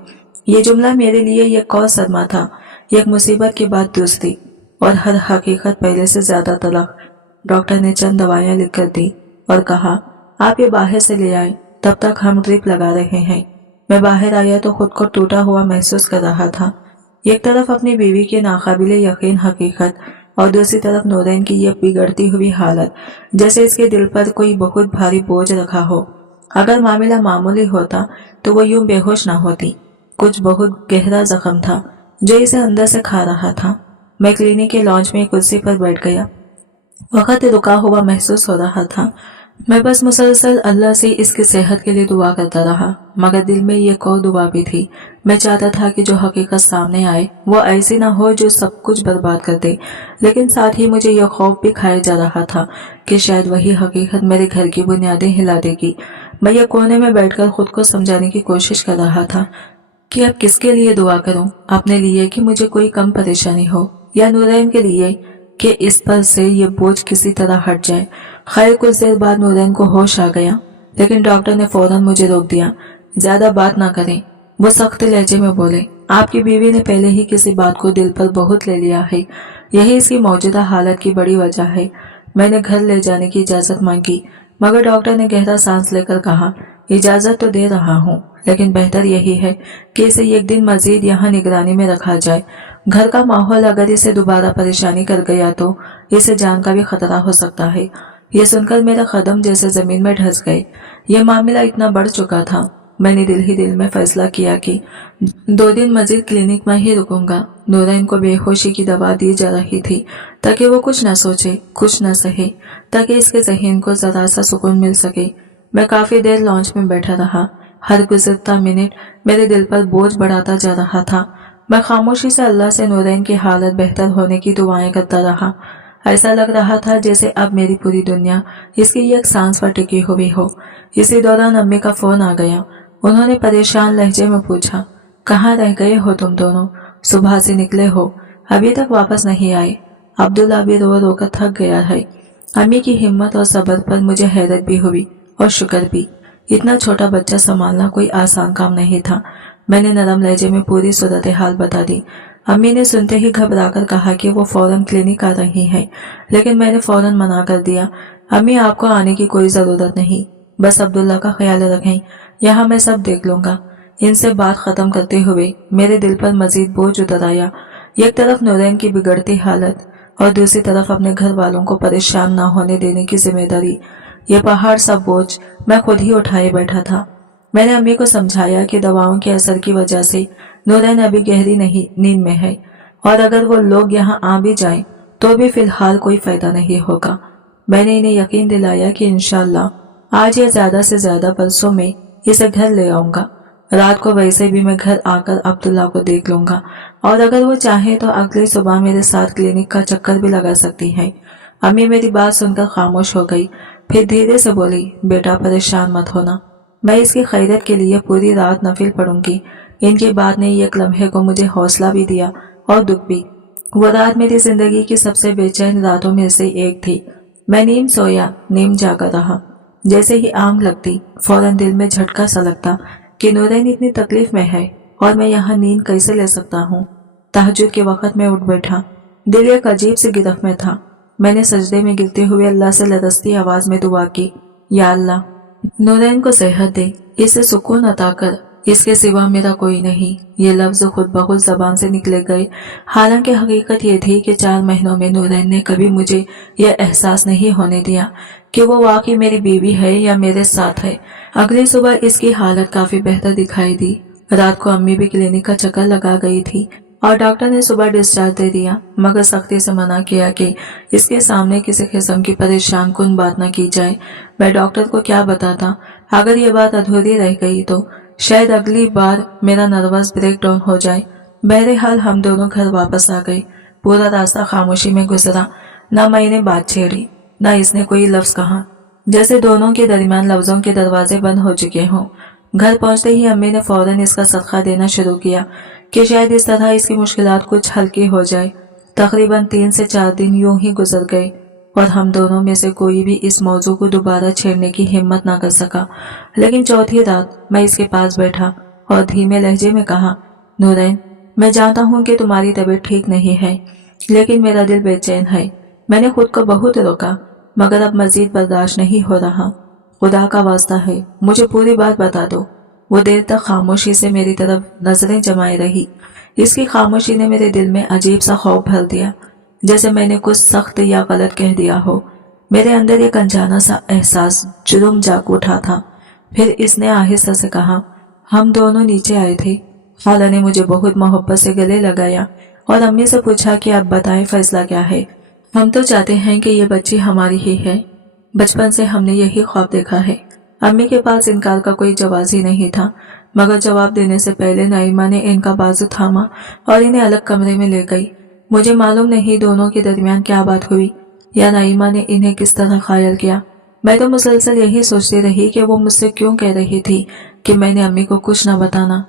ये जुमला मेरे लिए एक और सदमा था, एक मुसीबत के बाद दूसरी और हर हकीकत पहले से ज्यादा तलख। डॉक्टर ने चंद दवाइयां लिखकर दी और कहा, आप ये बाहर से ले आए, तब तक हम ड्रिप लगा रहे हैं। मैं बाहर आया तो खुद को टूटा हुआ महसूस कर रहा था। एक तरफ अपनी बीवी की नाकाबिले यकीन हकीकत और दूसरी तरफ नूरैन की यह बिगड़ती हुई हालत, जैसे इसके दिल पर कोई बहुत भारी बोझ रखा हो। अगर मामला मामूली होता तो वो यूं बेहोश ना होती। कुछ बहुत गहरा जख्म था जो इसे अंदर से खा रहा था। मैं क्लिनिक के लॉन्च में कुर्सी पर बैठ गया। वक्त रुका हुआ महसूस हो रहा था। मैं बस मुसलसल अल्लाह से इसकी सेहत के लिए दुआ करता रहा, मगर दिल में एक और दुआ भी थी। मैं चाहता था कि जो हकीकत सामने आए वो ऐसी ना हो जो सब कुछ बर्बाद कर दे, लेकिन साथ ही मुझे यह खौफ भी खाया जा रहा था कि शायद वही हकीकत मेरे घर की बुनियादें हिला देगी। मैं यह कोने में बैठकर खुद को समझाने की कोशिश कर रहा था कि अब किसके लिए दुआ करूं? अपने लिए कि मुझे कोई कम परेशानी हो, या नूरैन के लिए कि इस पर से ये बोझ किसी तरह हट जाए। खैर, कुछ देर बाद नूरैन को होश आ गया, लेकिन डॉक्टर ने फौरन मुझे रोक दिया। ज्यादा बात ना करें, वो सख्त लहजे में बोले। आपकी बीवी ने पहले ही किसी बात को दिल पर बहुत ले लिया है, यही इसकी मौजूदा हालत की बड़ी वजह है। मैंने घर ले जाने की इजाजत मांगी, मगर डॉक्टर ने गहरा सांस लेकर कहा, इजाजत तो दे रहा हूँ, लेकिन बेहतर यही है कि इसे एक दिन मजीद यहाँ निगरानी में रखा जाए। घर का माहौल अगर इसे दोबारा परेशानी कर गया तो इसे जान का भी खतरा हो सकता है। ये सुनकर मेरे कदम जैसे जमीन में धंस गए। यह मामला इतना बढ़ चुका था, मैंने दिल ही दिल में फैसला किया कि 2 दिन मजीद क्लिनिक में ही रुकूंगा। नूरैन को बेहोशी की दवा दी जा रही थी ताकि वो कुछ न सोचे, कुछ न सहे, ताकि इसके ज़हन को जरा सा सुकून मिल सके। मैं काफी देर लॉन्च में बैठा रहा। हर गुजरता मिनट मेरे दिल पर बोझ बढ़ाता जा रहा था। मैं खामोशी से अल्लाह से नूरैन की हालत बेहतर होने की दुआएं करता रहा। ऐसा लग रहा था जैसे अब मेरी पूरी दुनिया इसकी एक सांस पर टिकी हुई हो। इसी दौरान अम्मी का फोन आ गया। उन्होंने परेशान लहजे में पूछा, कहाँ रह गए हो तुम दोनों? सुबह से निकले हो, अभी तक वापस नहीं आए। अब्दुल्ला भी रो रो कर थक गया है। अम्मी की हिम्मत और सब्र पर मुझे हैरत भी हुई और शुक्र भी। इतना छोटा बच्चा संभालना कोई आसान काम नहीं था। मैंने नरम लहजे में पूरी सूरत हाल बता दी। अम्मी ने सुनते ही घबराकर कहा कि वो फौरन क्लिनिक आ रही है, लेकिन मैंने फौरन मना कर दिया। अम्मी, आपको आने की कोई जरूरत नहीं, बस अब्दुल्ला का ख्याल रखें, यहाँ मैं सब देख लूंगा। इनसे बात खत्म करते हुए मेरे दिल पर मजीद बोझ उतर आया। एक तरफ नूरैन की बिगड़ती हालत और दूसरी तरफ अपने घर वालों को परेशान न होने देने की जिम्मेदारी। ये पहाड़ सा बोझ मैं खुद ही उठाए बैठा था। मैंने अम्मी को समझाया कि दवाओं के असर की वजह से नूरैन अभी गहरी नींद में है, और अगर वो लोग यहाँ आ भी जाएं तो भी फिलहाल कोई फायदा नहीं होगा। मैंने इन्हें यकीन दिलाया कि इंशाअल्लाह आज या ज्यादा से ज्यादा परसों में इसे घर ले आऊंगा। रात को वैसे भी मैं घर आकर अब्दुल्ला को देख लूंगा, और अगर वो चाहे तो अगली सुबह मेरे साथ क्लिनिक का चक्कर भी लगा सकती है। अम्मी मेरी बात सुनकर खामोश हो गई, फिर धीरे से बोली, बेटा परेशान मत होना, मैं इसकी खैरियत के लिए पूरी रात नफिल पढ़ूंगी। इनकी बात ने एक लम्हे को मुझे हौसला भी दिया और दुख भी। वो रात मेरी जिंदगी की सबसे बेचैन रातों में से एक थी। मैं नीम सोया, नीम जागा रहा। जैसे ही आंख लगती फौरन दिल में झटका सा लगता कि नूरैन इतनी तकलीफ में है और मैं यहाँ नींद कैसे ले सकता हूँ। तहज्जुद के वक्त में उठ बैठा। दिल एक अजीब सी गिरफ्त में था। मैंने सजदे में गिरते हुए अल्लाह से लरजती आवाज में दुआ की, या अल्लाह, नूरैन को सेहत दे, इसे सुकून अता कर, اس کے سوا میرا کوئی نہیں۔ یہ لفظ خود بخود زبان سے نکلے گئے، حالانکہ حقیقت یہ تھی کہ 4 مہینوں میں نورین نے کبھی مجھے یہ احساس نہیں ہونے دیا کہ وہ واقعی میری بیوی ہے یا میرے ساتھ ہے۔ اگلی صبح اس کی حالت کافی بہتر دکھائی دی۔ رات کو امی بھی کلینک کا چکر لگا گئی تھی اور ڈاکٹر نے صبح ڈسچارج دے دیا، مگر سختی سے منع کیا کہ اس کے سامنے کسی قسم کی پریشان کن بات نہ کی جائے۔ میں ڈاکٹر کو کیا بتاتا؟ اگر یہ بات ادھوری رہ گئی تو شاید اگلی بار میرا نروس بریک ڈاؤن ہو جائے۔ بہرحال ہم دونوں گھر واپس آ گئے۔ پورا راستہ خاموشی میں گزرا، نہ میں نے بات چھیڑی نہ اس نے کوئی لفظ کہا، جیسے دونوں کے درمیان لفظوں کے دروازے بند ہو چکے ہوں۔ گھر پہنچتے ہی امی نے فوراً اس کا صدقہ دینا شروع کیا کہ شاید اس طرح اس کی مشکلات کچھ ہلکی ہو جائے۔ تقریباً 3 سے 4 دن یوں ہی گزر گئے اور ہم دونوں میں سے کوئی بھی اس موضوع کو دوبارہ چھیڑنے کی ہمت نہ کر سکا۔ لیکن چوتھی رات میں اس کے پاس بیٹھا اور دھیمے لہجے میں کہا، نورین، میں جانتا ہوں کہ تمہاری طبیعت ٹھیک نہیں ہے، لیکن میرا دل بے چین ہے۔ میں نے خود کو بہت روکا، مگر اب مزید برداشت نہیں ہو رہا۔ خدا کا واسطہ ہے، مجھے پوری بات بتا دو۔ وہ دیر تک خاموشی سے میری طرف نظریں جمائے رہی۔ اس کی خاموشی نے میرے دل میں عجیب سا خوف بھر دیا، جیسے میں نے کچھ سخت یا غلط کہہ دیا ہو۔ میرے اندر ایک انجانا سا احساس جرم جاگ اٹھا تھا۔ پھر اس نے آہستہ سے کہا، ہم دونوں نیچے آئے تھے۔ خالہ نے مجھے بہت محبت سے گلے لگایا اور امی سے پوچھا کہ اب بتائیں فیصلہ کیا ہے۔ ہم تو چاہتے ہیں کہ یہ بچی ہماری ہی ہے۔ بچپن سے ہم نے یہی خواب دیکھا ہے۔ امی کے پاس انکار کا کوئی جواز ہی نہیں تھا، مگر جواب دینے سے پہلے نائمہ نے ان کا بازو تھاما اور انہیں الگ کمرے میں لے گئی۔ مجھے معلوم نہیں دونوں کے درمیان کیا بات ہوئی یا نائمہ نے انہیں کس طرح قائل کیا۔ میں تو مسلسل یہی سوچتی رہی کہ وہ مجھ سے کیوں کہہ رہی تھی کہ میں نے امی کو کچھ نہ بتانا،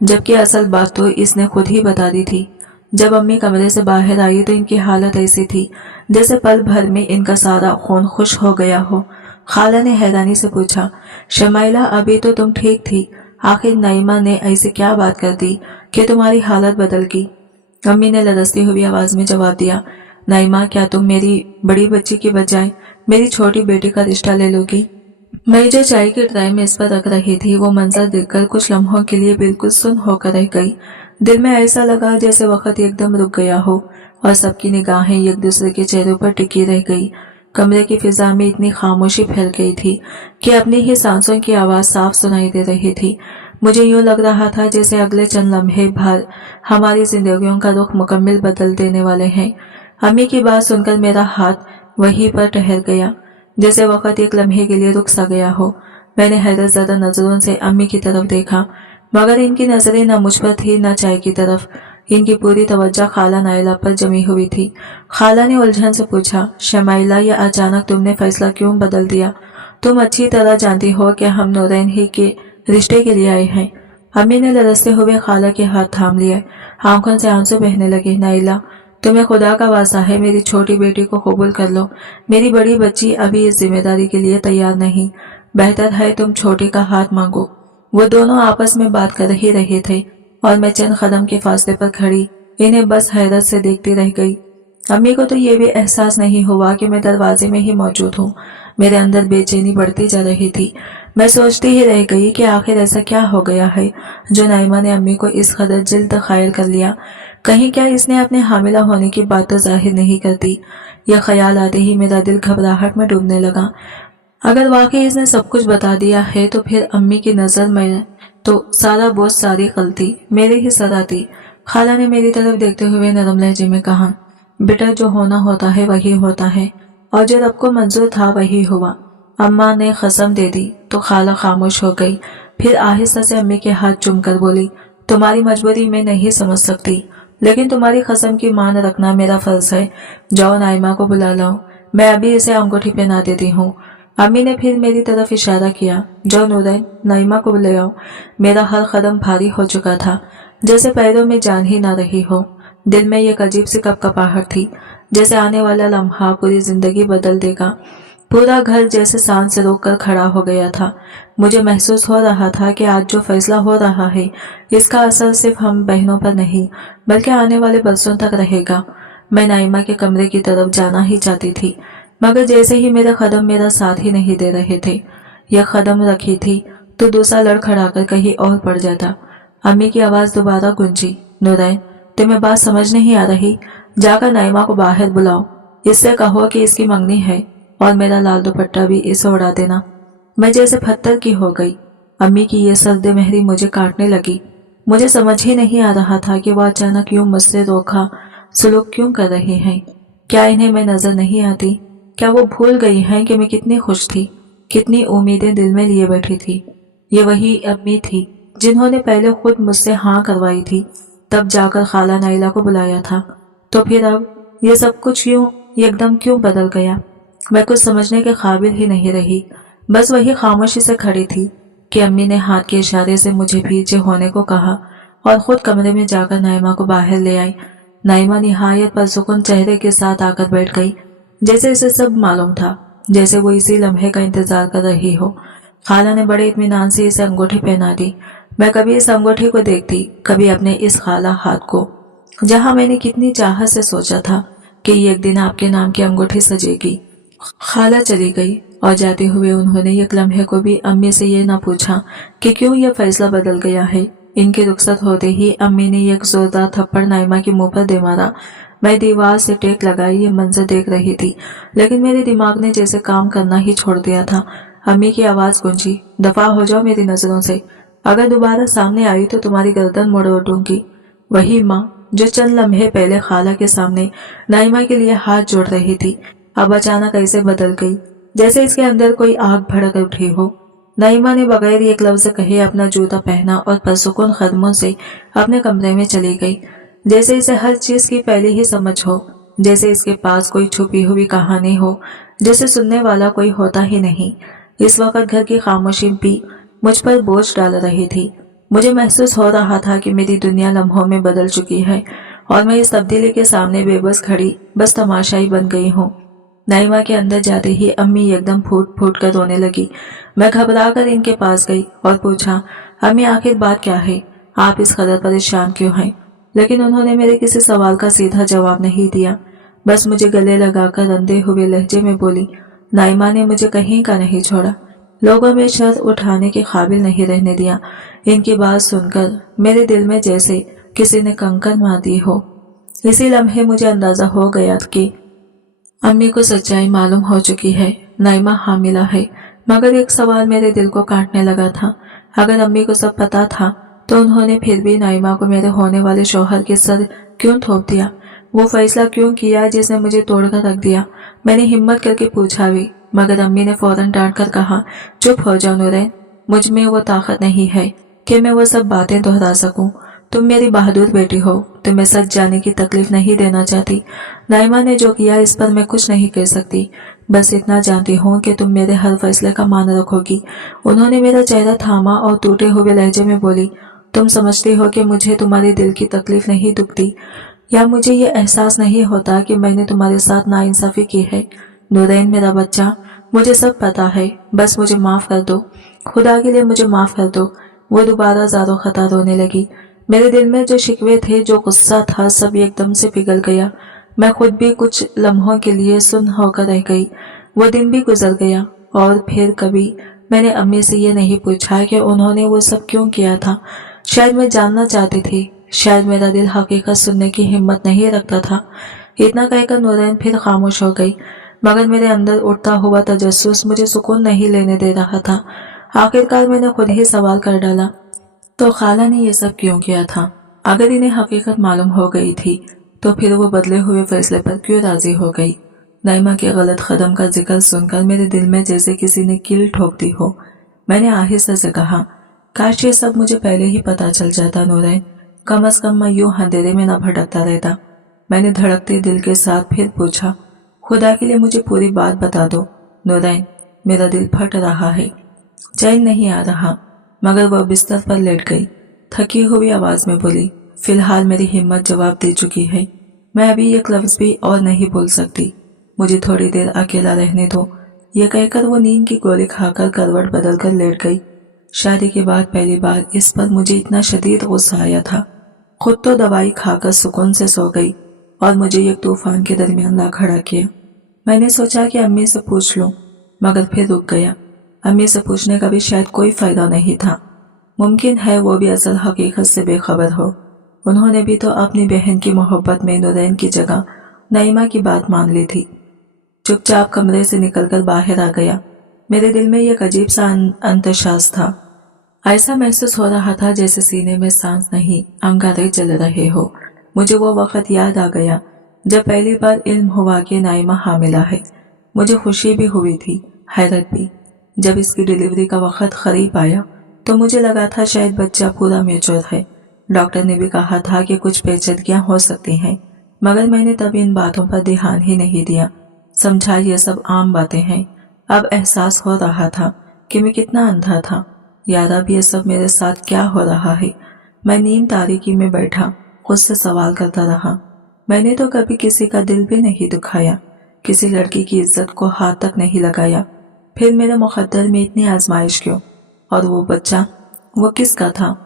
جبکہ اصل بات تو اس نے خود ہی بتا دی تھی۔ جب امی کمرے سے باہر آئی تو ان کی حالت ایسی تھی جیسے پل بھر میں ان کا سارا خون خشک ہو گیا ہو۔ خالہ نے حیرانی سے پوچھا، شمائلہ، ابھی تو تم ٹھیک تھی، آخر نائمہ نے ایسی کیا بات کر دی کہ تمہاری حالت بدل گئی؟ امی نے لرزتی ہوئی آواز میں جواب دیا، نائمہ، کیا تم میری بڑی بچی کی بجائے میری چھوٹی بیٹی کا رشتہ لے لو گی؟ میں جو چائے کی ٹرائی میں اس پر رکھ رہی تھی، وہ منظر دیکھ کر کچھ لمحوں کے لیے بالکل سن ہو کر رہ گئی۔ دل میں ایسا لگا جیسے وقت ایک دم رک گیا ہو اور سب کی نگاہیں ایک دوسرے کے چہروں پر ٹکی رہ گئی۔ کمرے کی فضا میں اتنی خاموشی پھیل گئی تھی کہ اپنی ہی سانسوں کی آواز صاف سنائی دے رہی تھی۔ مجھے یوں لگ رہا تھا جیسے اگلے چند لمحے بھر ہماری زندگیوں کا رخ مکمل بدل دینے والے ہیں۔ امی کی بات سن کر میرا ہاتھ وہیں پر ٹھہر گیا، جیسے وقت ایک لمحے کے لیے رک سا گیا ہو۔ میں نے حیرت زدہ نظروں سے امی کی طرف دیکھا، مگر ان کی نظریں نہ مجھ پر تھی نہ چائے کی طرف۔ ان کی پوری توجہ خالہ نائلہ پر جمی ہوئی تھی۔ خالہ نے الجھن سے پوچھا، شمائلہ، یہ اچانک تم نے فیصلہ کیوں بدل دیا؟ تم اچھی طرح جانتی ہو کہ ہم نورین ہی کے رشتے کے لیے آئے ہیں۔ امی نے لرزتے ہوئے خالہ کے ہاتھ تھام لیے، آنکھوں سے آنسو بہنے لگے۔ نائلہ، تمہیں خدا کا واسطہ ہے میری چھوٹی بیٹی کو قبول کر لو۔ میری بڑی بچی ابھی اس ذمہ داری کے لیے تیار نہیں، بہتر ہے تم چھوٹی کا ہاتھ مانگو۔ وہ دونوں آپس میں بات کر ہی رہے تھے اور میں چند قدم کے فاصلے پر کھڑی انہیں بس حیرت سے دیکھتی رہ گئی۔ امی کو تو یہ بھی احساس نہیں ہوا کہ میں دروازے میں ہی موجود ہوں۔ میرے اندر بے چینی بڑھتی جا رہی تھی۔ میں سوچتی ہی رہ گئی کہ آخر ایسا کیا ہو گیا ہے جو نائمہ نے امی کو اس قدر جلد قائل کر لیا۔ کہیں کیا اس نے اپنے حاملہ ہونے کی بات تو ظاہر نہیں کرتی؟ یہ خیال آتے ہی میرا دل گھبراہٹ میں ڈوبنے لگا۔ اگر واقعی اس نے سب کچھ بتا دیا ہے تو پھر امی کی نظر میں تو سارا بوجھ، ساری غلطی میرے ہی سر آتی۔ خالہ نے میری طرف دیکھتے ہوئے نرم لہجے میں کہا، بیٹا، جو ہونا ہوتا ہے وہی ہوتا ہے اور جو رب کو منظور تھا وہی ہوا۔ اماں نے قسم دے دی تو خالہ خاموش ہو گئی، پھر آہستہ سے امی کے ہاتھ چوم کر بولی، تمہاری مجبوری میں نہیں سمجھ سکتی، لیکن تمہاری قسم کی مان رکھنا میرا فرض ہے۔ جاؤ نائمہ کو بلا لاؤ، میں ابھی اسے انگوٹھی پہنا دیتی ہوں۔ امی نے پھر میری طرف اشارہ کیا، جاؤ نورین، نائمہ کو لے آؤ۔ میرا ہر قدم بھاری ہو چکا تھا، جیسے پیروں میں جان ہی نہ رہی ہو۔ دل میں ایک عجیب سی کپکپاہٹ تھی، جیسے آنے والا لمحہ پوری زندگی بدل دے گا۔ پورا گھر جیسے سانس سے روک کر کھڑا ہو گیا تھا۔ مجھے محسوس ہو رہا تھا کہ آج جو فیصلہ ہو رہا ہے اس کا اثر صرف ہم بہنوں پر نہیں بلکہ آنے والے برسوں تک رہے گا۔ میں نائمہ کے کمرے کی طرف جانا ہی چاہتی تھی، مگر جیسے ہی میرے قدم میرا ساتھ ہی نہیں دے رہے تھے۔ یہ قدم رکھی تھی तो दूसरा लड़खड़ाकर कहीं और पड़ जाता। अम्मी की आवाज दोबारा गूंजी, नूरैन तुम्हें बात समझ नहीं आ रही? जाकर नाइमा को बाहर बुलाओ, इससे कहो कि इसकी मंगनी है और मेरा लाल दुपट्टा भी इसे उड़ा देना। मैं जैसे पत्थर की हो गई। अम्मी की ये सर्द मेहरी मुझे काटने लगी। मुझे समझ ही नहीं आ रहा था कि वह अचानक यूं मुझसे रोखा सुलूक क्यों कर रहे हैं। क्या इन्हें मैं नजर नहीं आती? क्या वो भूल गई हैं कि मैं कितनी खुश थी, कितनी उम्मीदें दिल में लिए बैठी थी? ये वही अम्मी थी जिन्होंने पहले खुद मुझसे हाँ करवाई थी, तब जाकर खाला नाइला को बुलाया था। तो फिर अब ये सब कुछ यूं एकदम क्यों बदल गया? मैं कुछ समझने के काबिल ही नहीं रही। बस वही खामोशी से खड़ी थी कि अम्मी ने हाथ के इशारे से मुझे पीछे होने को कहा और खुद कमरे में जाकर नाइमा को बाहर ले आई। नाइमा निहायत परसुकून चेहरे के साथ आकर बैठ गई, जैसे इसे सब मालूम था, जैसे वो इसी लम्हे का इंतजार कर रही हो। खाला ने बड़े इत्मीनान से इसे अंगूठी पहना दी। मैं कभी इस अंगूठी को देखती, कभी अपने इस खाला हाथ को, जहां मैंने कितनी चाहत से सोचा था कि ये एक दिन आपके नाम की अंगूठी सजेगी। खाला चली गई और जाते हुए उन्होंने एक लम्हे को भी अम्मी से ये ना पूछा कि क्यों यह फैसला बदल गया है। इनकी रुखसत होते ही अम्मी ने एक जोरदार थप्पड़ नाइमा के मुंह पर दे मारा। मैं दीवार से टेक लगाई ये मंजर देख रही थी, लेकिन मेरे दिमाग ने जैसे काम करना ही छोड़ दिया था। अम्मी की आवाज गूंजी, दफा हो जाओ मेरी नजरों से, अगर दोबारा सामने आई तो तुम्हारी गर्दन मोड़ दूंगी। वही माँ जो चंद लम्हे पहले खाला के सामने नाइमा के लिए हाथ जोड़ रही थी, अब अचानक ऐसे बदल गई जैसे इसके अंदर कोई आग भड़क उठी हो। नाइमा ने बगैर एक लफ्ज कहे अपना जूता पहना और परसुकून कदमों से अपने कमरे में चली गई, जैसे इसे हर चीज की पहले ही समझ हो, जैसे इसके पास कोई छुपी हुई कहानी हो जिसे सुनने वाला कोई होता ही नहीं। इस वक्त घर की खामोशी भी मुझ पर बोझ डाल रही थी। मुझे महसूस हो रहा था कि मेरी दुनिया लम्हों में बदल चुकी है और मैं इस तब्दीली के सामने बेबस खड़ी, बस तमाशाई बन गई हूँ। नाइमा के अंदर जाते ही अम्मी एकदम फूट फूट कर रोने लगी। मैं घबरा कर इनके पास गई और पूछा, अम्मी आखिर बात क्या है? आप इस कदर परेशान क्यों हैं? लेकिन उन्होंने मेरे किसी सवाल का सीधा जवाब नहीं दिया, बस मुझे गले लगाकर अंधे हुए लहजे में बोली, नाइमा ने मुझे कहीं का नहीं छोड़ा, लोगों में शर उठाने के काबिल नहीं रहने दिया। इनकी बात सुनकर मेरे दिल में जैसे किसी ने कंकड़ मार दी हो। इसी लम्हे मुझे अंदाजा हो गया कि अम्मी को सच्चाई मालूम हो चुकी है, नाइमा हामिला है। मगर एक सवाल मेरे दिल को काटने लगा था, अगर अम्मी को सब पता था तो उन्होंने फिर भी नाइमा को मेरे होने वाले शौहर के सर क्यों थोप दिया? वो फैसला क्यों किया जिसने मुझे तोड़कर रख दिया? मैंने हिम्मत करके पूछा भी, मगर अम्मी ने फौरन डांट कर कहा, चुप हो जाओ नूरैन, मुझ में वो ताकत नहीं है कि मैं वो सब बातें दोहरा सकूं। तुम मेरी बहादुर बेटी हो, तुम्हें सच जाने की तकलीफ नहीं देना चाहती। नाइमा ने जो किया इस पर मैं कुछ नहीं कह सकती, बस इतना जानती हूँ कि तुम मेरे हर फैसले का मान रखोगी। उन्होंने मेरा चेहरा थामा और टूटे हुए लहजे में बोली, तुम समझती हो कि मुझे तुम्हारे दिल की तकलीफ नहीं दुखती, या मुझे ये एहसास नहीं होता कि मैंने तुम्हारे साथ नाइंसाफी की है? नूरैन मेरा बच्चा, मुझे सब पता है, बस मुझे माफ कर दो, खुदा के लिए मुझे माफ कर दो। वो दोबारा ज़ारो खता रोने लगी। मेरे दिल में जो शिकवे थे, जो गुस्सा था, सब एकदम से पिघल गया। मैं खुद भी कुछ लम्हों के लिए सुन्न होकर रह गई। वो दिन भी गुजर गया और फिर कभी मैंने अम्मी से ये नहीं पूछा कि उन्होंने वो सब क्यों किया था। शायद मैं जानना चाहती थी, शायद मेरा दिल हकीकत सुनने की हिम्मत नहीं रखता था। इतना कहकर नूरैन फिर खामोश हो गई, मगर मेरे अंदर उठता हुआ तजस्सुस मुझे सुकून नहीं लेने दे रहा था। आखिरकार मैंने खुद ही सवाल कर डाला, तो खाला ने ये सब क्यों किया था? अगर इन्हें हकीकत मालूम हो गई थी तो फिर वो बदले हुए फैसले पर क्यों राजी हो गई? नाइमा के गलत कदम का जिक्र सुनकर मेरे दिल में जैसे किसी ने कील ठोक दी हो। मैंने आहिस्ते से कहा, काश ये सब मुझे पहले ही पता चल जाता नूरैन, कम अज कम मैं यूं अंधेरे में न भटकता रहता। मैंने धड़कते दिल के साथ फिर पूछा, खुदा के लिए मुझे पूरी बात बता दो नूरैन, मेरा दिल फट रहा है, चैन नहीं आ रहा। मगर वह बिस्तर पर लेट गई, थकी हुई आवाज में बोली, फिलहाल मेरी हिम्मत जवाब दे चुकी है, मैं अभी एक लफ्ज भी और नहीं बोल सकती, मुझे थोड़ी देर अकेला रहने दो। यह कहकर वो नींद की गोली खाकर करवट बदल कर लेट गई। शादी के बाद पहली बार इस पर मुझे इतना शदीद गुस्सा आया था। खुद तो दवाई खाकर सुकून से सो गई और मुझे एक तूफान के दरमियान ला खड़ा किया। मैंने सोचा कि अम्मी से पूछ लूं, मगर फिर रुक गया। अम्मी से पूछने का भी शायद कोई फायदा नहीं था। मुमकिन है वो भी असल हकीकत से बेखबर हो। उन्होंने भी तो अपनी बहन की मोहब्बत में नूरैन की जगह नईमा की बात मान ली थी। चुपचाप कमरे से निकलकर बाहर आ गया। मेरे दिल में एक अजीब सा अंतशास था। ऐसा महसूस हो रहा था जैसे सीने में सांस नहीं, अंगारे चल रहे हो। मुझे वो वक्त याद आ गया जब पहली बार इल्म हुआ कि नाइमा हामिला है। मुझे खुशी भी हुई थी, हैरत भी। जब इसकी डिलीवरी का वक्त करीब आया तो मुझे लगा था शायद बच्चा पूरा मैच्योर है। डॉक्टर ने भी कहा था कि कुछ पेचीदगियां हो सकती हैं, मगर मैंने तब इन बातों पर ध्यान ही नहीं दिया। समझा ये सब आम बातें हैं। अब एहसास हो रहा था कि मैं कितना अंधा था। यार अब ये सब मेरे साथ क्या हो रहा है। मैं नीम तारीकी में बैठा खुद से सवाल करता रहा। मैंने तो कभी किसी का दिल भी नहीं दुखाया, किसी लड़की की इज्जत को हाथ तक नहीं लगाया। फिर मेरे मुकद्दर में इतनी आजमाइश क्यों? और वो बच्चा, वो किसका था?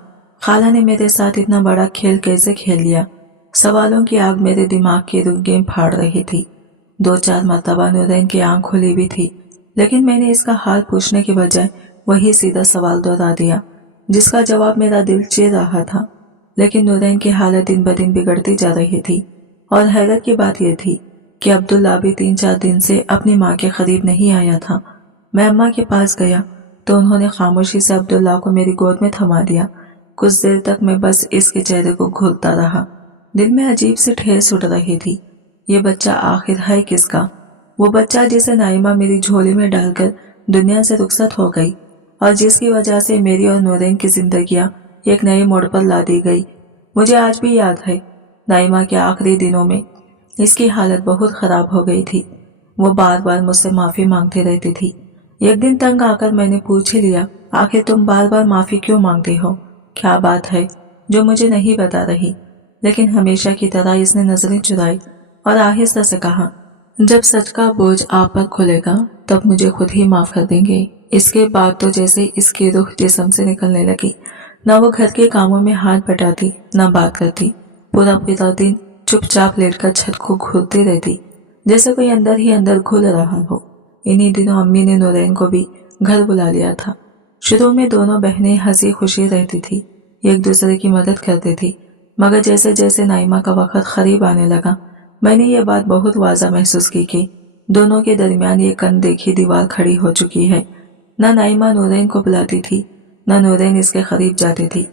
खाला ने मेरे साथ इतना बड़ा खेल कैसे खेल लिया? सवालों की आग मेरे दिमाग की रुगें फाड़ रही थी। 2-4 मरतबा नूरैन की आंख खुली भी थी, लेकिन मैंने इसका हाल पूछने के बजाय वही सीधा सवाल दोहरा दिया, जिसका जवाब मेरा दिल चीर रहा था। लेकिन नूरैन की हालत दिन ब दिन बिगड़ती जा रही थी, और हैरत की बात यह थी कि अब्दुल्ला भी 3-4 दिन से अपनी माँ के करीब नहीं आया था। मैं अम्मा के पास गया तो उन्होंने खामोशी से अब्दुल्ला को मेरी गोद में थमा दिया। कुछ देर तक मैं बस इसके चेहरे को घूरता रहा। दिल में अजीब सी ठेस उठ रही थी। ये बच्चा आखिर है किसका? वो बच्चा जिसे नाइमा मेरी झोली में डालकर दुनिया से रुखसत हो गई, और जिसकी वजह से मेरी और नूरैन की जिंदगियां एक नए मोड़ पर ला दी गई। मुझे आज भी याद है, नाइमा के आखिरी दिनों में इसकी हालत बहुत खराब हो गई थी। वो बार बार मुझसे माफी मांगती रहती थी। एक दिन तंग आकर मैंने पूछ ही लिया, आखिर तुम बार बार माफी क्यों मांगती हो? क्या बात है जो मुझे नहीं बता रही? लेकिन हमेशा की तरह इसने नजरें चुराई और आहिस्ता से कहा, जब सच का बोझ आप पर खुलेगा तब मुझे खुद ही माफ कर देंगे। इसके बाद तो जैसे इसकी रूह जिस्म से निकलने लगी। न वो घर के कामों में हाथ बटाती, न बात करती। पूरा पूरा दिन चुपचाप लेटकर छत को घूरती रहती, जैसे कोई अंदर ही अंदर घुल रहा हो। इन्हीं दिनों अम्मी ने नूरैन को भी घर बुला लिया था। शुरू में दोनों बहनें हंसी खुशी रहती थी, एक दूसरे की मदद करती थी, मगर जैसे जैसे नाइमा का वक्त करीब आने लगा, मैंने ये बात बहुत वाज़ा महसूस की कि दोनों के दरमियान एक अनदेखी दीवार खड़ी हो चुकी है। न नाइमा नूरैन को बुलाती थी, न नूरैन इसके करीब जाती थी।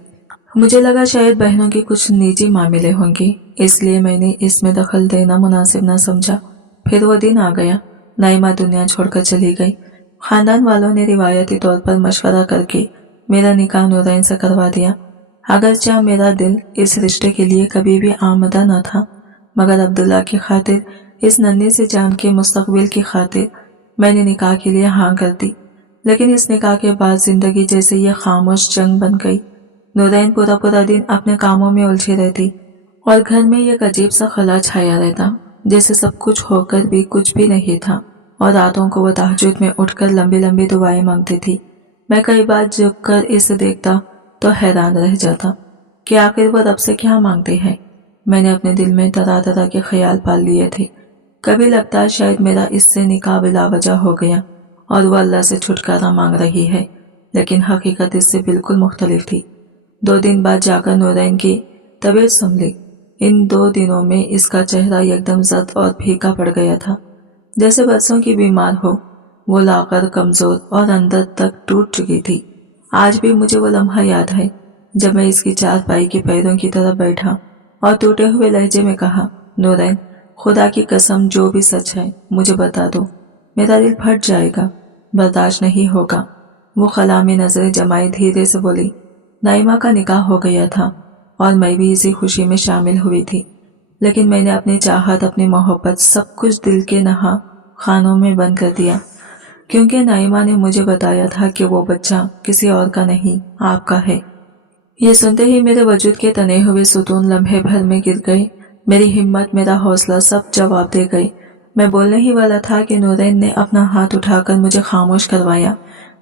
मुझे लगा शायद बहनों के कुछ निजी मामले होंगे, इसलिए मैंने इसमें दखल देना मुनासिब न समझा। फिर वो दिन आ गया, नाइमा दुनिया छोड़कर चली गई। खानदान वालों ने रिवायती तौर पर मशवरा करके मेरा निकाह नूरैन से करवा दिया। अगरचे मेरा दिल इस रिश्ते के लिए कभी भी आमदा न था, मगर अब्दुल्ला की खातिर, इस नन्ही से जान के मुस्तकबिल की खातिर मैंने निकाह के लिए हाँ कर दी। लेकिन इस निकाह के बाद जिंदगी जैसे ये खामोश जंग बन गई। नूरैन पूरा पूरा दिन अपने कामों में उलझी रहती और घर में एक अजीब सा खला छाया रहता, जैसे सब कुछ होकर भी कुछ भी नहीं था। और रातों को वो तहज्जुद में उठकर लंबी लंबी दुआएं मांगती थी। मैं कई बार झुककर इसे देखता तो हैरान रह जाता कि आखिर वो रब से क्या मांगते हैं। मैंने अपने दिल में तरह तरह के ख्याल पाल लिए थे। कभी लगता शायद मेरा इससे निकाह बिला वजह हो गया और वो अल्लाह से छुटकारा मांग रही है, लेकिन हकीकत इससे बिल्कुल मुख्तलिफ थी। 2 दिन बाद जाकर नूरैन की तबीयत संभली। इन 2 दिनों में इसका चेहरा एकदम जर्द और फीका पड़ गया था, जैसे बरसों की बीमार हो। वो लाकर कमजोर और अंदर तक टूट चुकी थी। आज भी मुझे वो लम्हा याद है जब मैं इसकी चारपाई के पैरों की तरफ बैठा और टूटे हुए लहजे में कहा, नूरैन, खुदा की कसम जो भी सच है मुझे बता दो, मेरा दिल फट जाएगा, बर्दाश्त नहीं होगा। वो खला में नजरें जमाई धीरे से बोली, नाइमा का निकाह हो गया था और मैं भी इसी खुशी में शामिल हुई थी, लेकिन मैंने अपनी चाहत, अपनी मोहब्बत, सब कुछ दिल के नहा खानों में बंद कर दिया, क्योंकि नाइमा ने मुझे बताया था कि वो बच्चा किसी और का नहीं, आपका है। ये सुनते ही मेरे वजूद के तने हुए सुतून लम्हे भर में गिर गए। मेरी हिम्मत, मेरा हौसला सब जवाब दे गए। मैं बोलने ही वाला था कि नूरैन ने अपना हाथ उठाकर मुझे खामोश करवाया।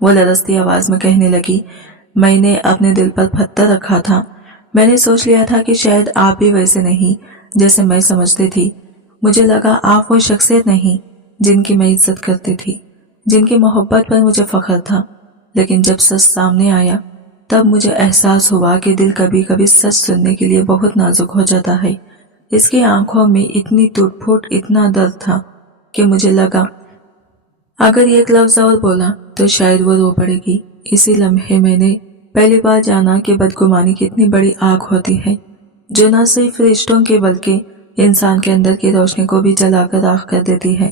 वो लरजती आवाज में कहने लगी, मैंने अपने दिल पर पत्थर रखा था। मैंने सोच लिया था कि शायद आप भी वैसे नहीं जैसे मैं समझती थी। मुझे लगा आप वो शख्सियत नहीं जिनकी मैं इज्जत करती थी, جن کی محبت پر مجھے فخر تھا، لیکن جب سچ سامنے آیا تب مجھے احساس ہوا کہ دل کبھی کبھی سچ سننے کے لیے بہت نازک ہو جاتا ہے۔ اس کی آنکھوں میں اتنی ٹوٹ پھوٹ، اتنا درد تھا کہ مجھے لگا اگر ایک لفظ اور بولا تو شاید وہ رو پڑے گی۔ اسی لمحے میں نے پہلی بار جانا کہ بدگمانی کتنی بڑی آگ ہوتی ہے، جو نہ صرف رشتوں کے بلکہ انسان کے اندر کی روشنی کو بھی جلا کر راکھ کر دیتی ہے۔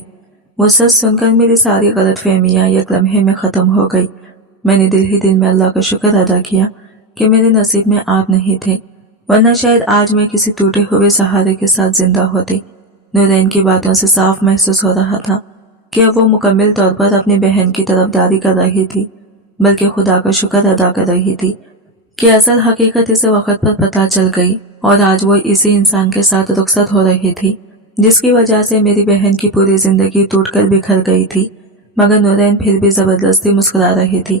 وہ سچ سن کر میری ساری غلط فہمیاں ایک لمحے میں ختم ہو گئی۔ میں نے دل ہی دل میں اللہ کا شکر ادا کیا کہ میرے نصیب میں آپ نہیں تھے، ورنہ شاید آج میں کسی ٹوٹے ہوئے سہارے کے ساتھ زندہ ہوتی۔ نورین کی باتوں سے صاف محسوس ہو رہا تھا کہ اب وہ مکمل طور پر اپنی بہن کی طرفداری کر رہی تھی، بلکہ خدا کا شکر ادا کر رہی تھی کہ اصل حقیقت اسے وقت پر پتہ چل گئی اور آج وہ اسی انسان کے ساتھ رخصت ہو رہی تھی جس کی وجہ سے میری بہن کی پوری زندگی ٹوٹ کر بکھر گئی تھی۔ مگر نورین پھر بھی زبردستی مسکرا رہی تھی،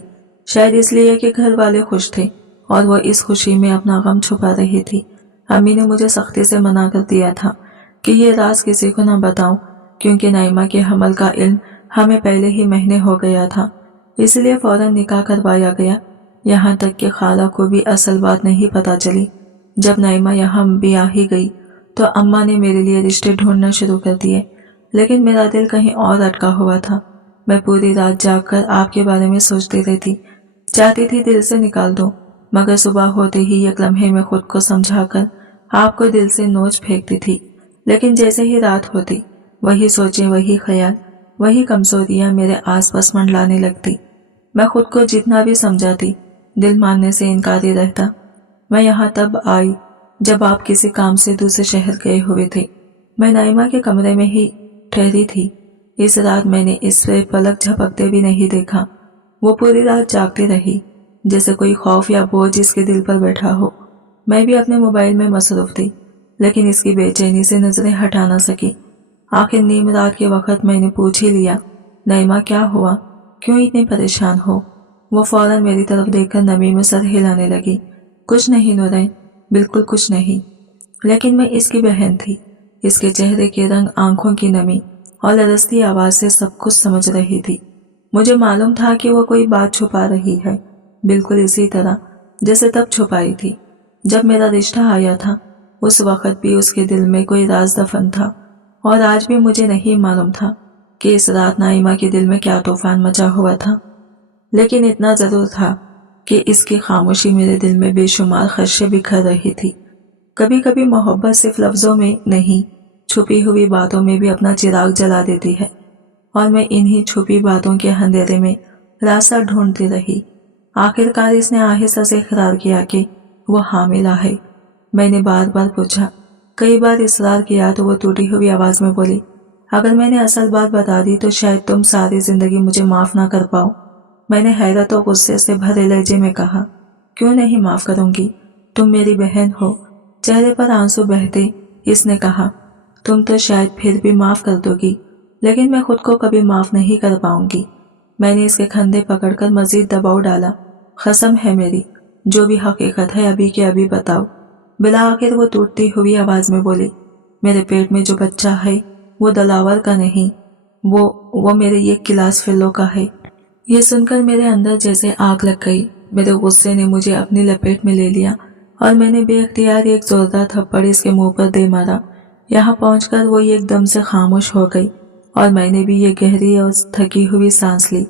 شاید اس لیے کہ گھر والے خوش تھے اور وہ اس خوشی میں اپنا غم چھپا رہی تھی۔ امی نے مجھے سختی سے منع کر دیا تھا کہ یہ راز کسی کو نہ بتاؤں، کیونکہ نائمہ کے حمل کا علم ہمیں پہلے ہی مہینے ہو گیا تھا، اس لیے فوراً نکاح کروایا گیا۔ یہاں تک کہ خالہ کو بھی اصل بات نہیں پتہ چلی۔ جب نائمہ یہاں بیاہی گئی تو اماں نے میرے لیے رشتے ڈھونڈنا شروع کر دیے، لیکن میرا دل کہیں اور اٹکا ہوا تھا۔ میں پوری رات جاگ کر آپ کے بارے میں سوچتی رہتی، چاہتی تھی دل سے نکال دوں، مگر صبح ہوتے ہی ایک لمحے میں خود کو سمجھا کر آپ کو دل سے نوچ پھینکتی تھی۔ لیکن جیسے ہی رات ہوتی، وہی سوچیں، وہی خیال، وہی کمزوریاں میرے آس پاس منڈلانے لگتی۔ میں خود کو جتنا بھی سمجھاتی، دل ماننے سے انکاری رہتا۔ میں یہاں تب آئی جب آپ کسی کام سے دوسرے شہر گئے ہوئے تھے۔ میں نائمہ کے کمرے میں ہی ٹھہری تھی۔ اس رات میں نے اس سے پلک جھپکتے بھی نہیں دیکھا۔ وہ پوری رات جاگتی رہی، جیسے کوئی خوف یا بوجھ اس کے دل پر بیٹھا ہو۔ میں بھی اپنے موبائل میں مصروف تھی، لیکن اس کی بے چینی سے نظریں ہٹا نہ سکی۔ آخر نیم رات کے وقت میں نے پوچھ ہی لیا، نائمہ کیا ہوا؟ کیوں اتنی پریشان ہو؟ وہ فوراً میری طرف دیکھ کر نمی میں سر ہلانے لگی۔ کچھ نہیں نورین، بالکل کچھ نہیں۔ لیکن میں اس کی بہن تھی۔ اس کے چہرے کے رنگ، آنکھوں کی نمی اور لرزتی آواز سے سب کچھ سمجھ رہی تھی۔ مجھے معلوم تھا کہ وہ کوئی بات چھپا رہی ہے، بالکل اسی طرح جیسے تب چھپائی تھی جب میرا رشتہ آیا تھا۔ اس وقت بھی اس کے دل میں کوئی راز دفن تھا، اور آج بھی مجھے نہیں معلوم تھا کہ اس رات نائمہ کے دل میں کیا طوفان مچا ہوا تھا۔ لیکن اتنا ضرور تھا کہ اس کی خاموشی میرے دل میں بے شمار خدشے بکھر رہی تھی۔ کبھی کبھی محبت صرف لفظوں میں نہیں، چھپی ہوئی باتوں میں بھی اپنا چراغ جلا دیتی ہے، اور میں انہی چھپی باتوں کے اندھیرے میں راستہ ڈھونڈتی رہی۔ آخرکار اس نے آہستہ سے اقرار کیا کہ وہ حاملہ ہے۔ میں نے بار بار پوچھا، کئی بار اصرار کیا تو وہ ٹوٹی ہوئی آواز میں بولی، اگر میں نے اصل بات بتا دی تو شاید تم ساری زندگی مجھے معاف نہ کر پاؤ۔ میں نے حیرت و غصے سے بھرے لہجے میں کہا، کیوں نہیں معاف کروں گی؟ تم میری بہن ہو۔ چہرے پر آنسو بہتے اس نے کہا، تم تو شاید پھر بھی معاف کر دو گی، لیکن میں خود کو کبھی معاف نہیں کر پاؤں گی۔ میں نے اس کے کندھے پکڑ کر مزید دباؤ ڈالا، قسم ہے میری، جو بھی حقیقت ہے ابھی کے ابھی بتاؤ۔ بالآخر وہ ٹوٹتی ہوئی آواز میں بولی، میرے پیٹ میں جو بچہ ہے وہ دلاور کا نہیں، وہ میرے ایک گلاس فلو کا ہے۔ یہ سن کر میرے اندر جیسے آگ لگ گئی۔ میرے غصے نے مجھے اپنی لپیٹ میں لے لیا اور میں نے بے اختیار ایک زوردار تھپڑ اس کے منہ پر دے مارا۔ یہاں پہنچ کر وہ ایک دم سے خاموش ہو گئی اور میں نے بھی یہ گہری اور تھکی ہوئی سانس لی،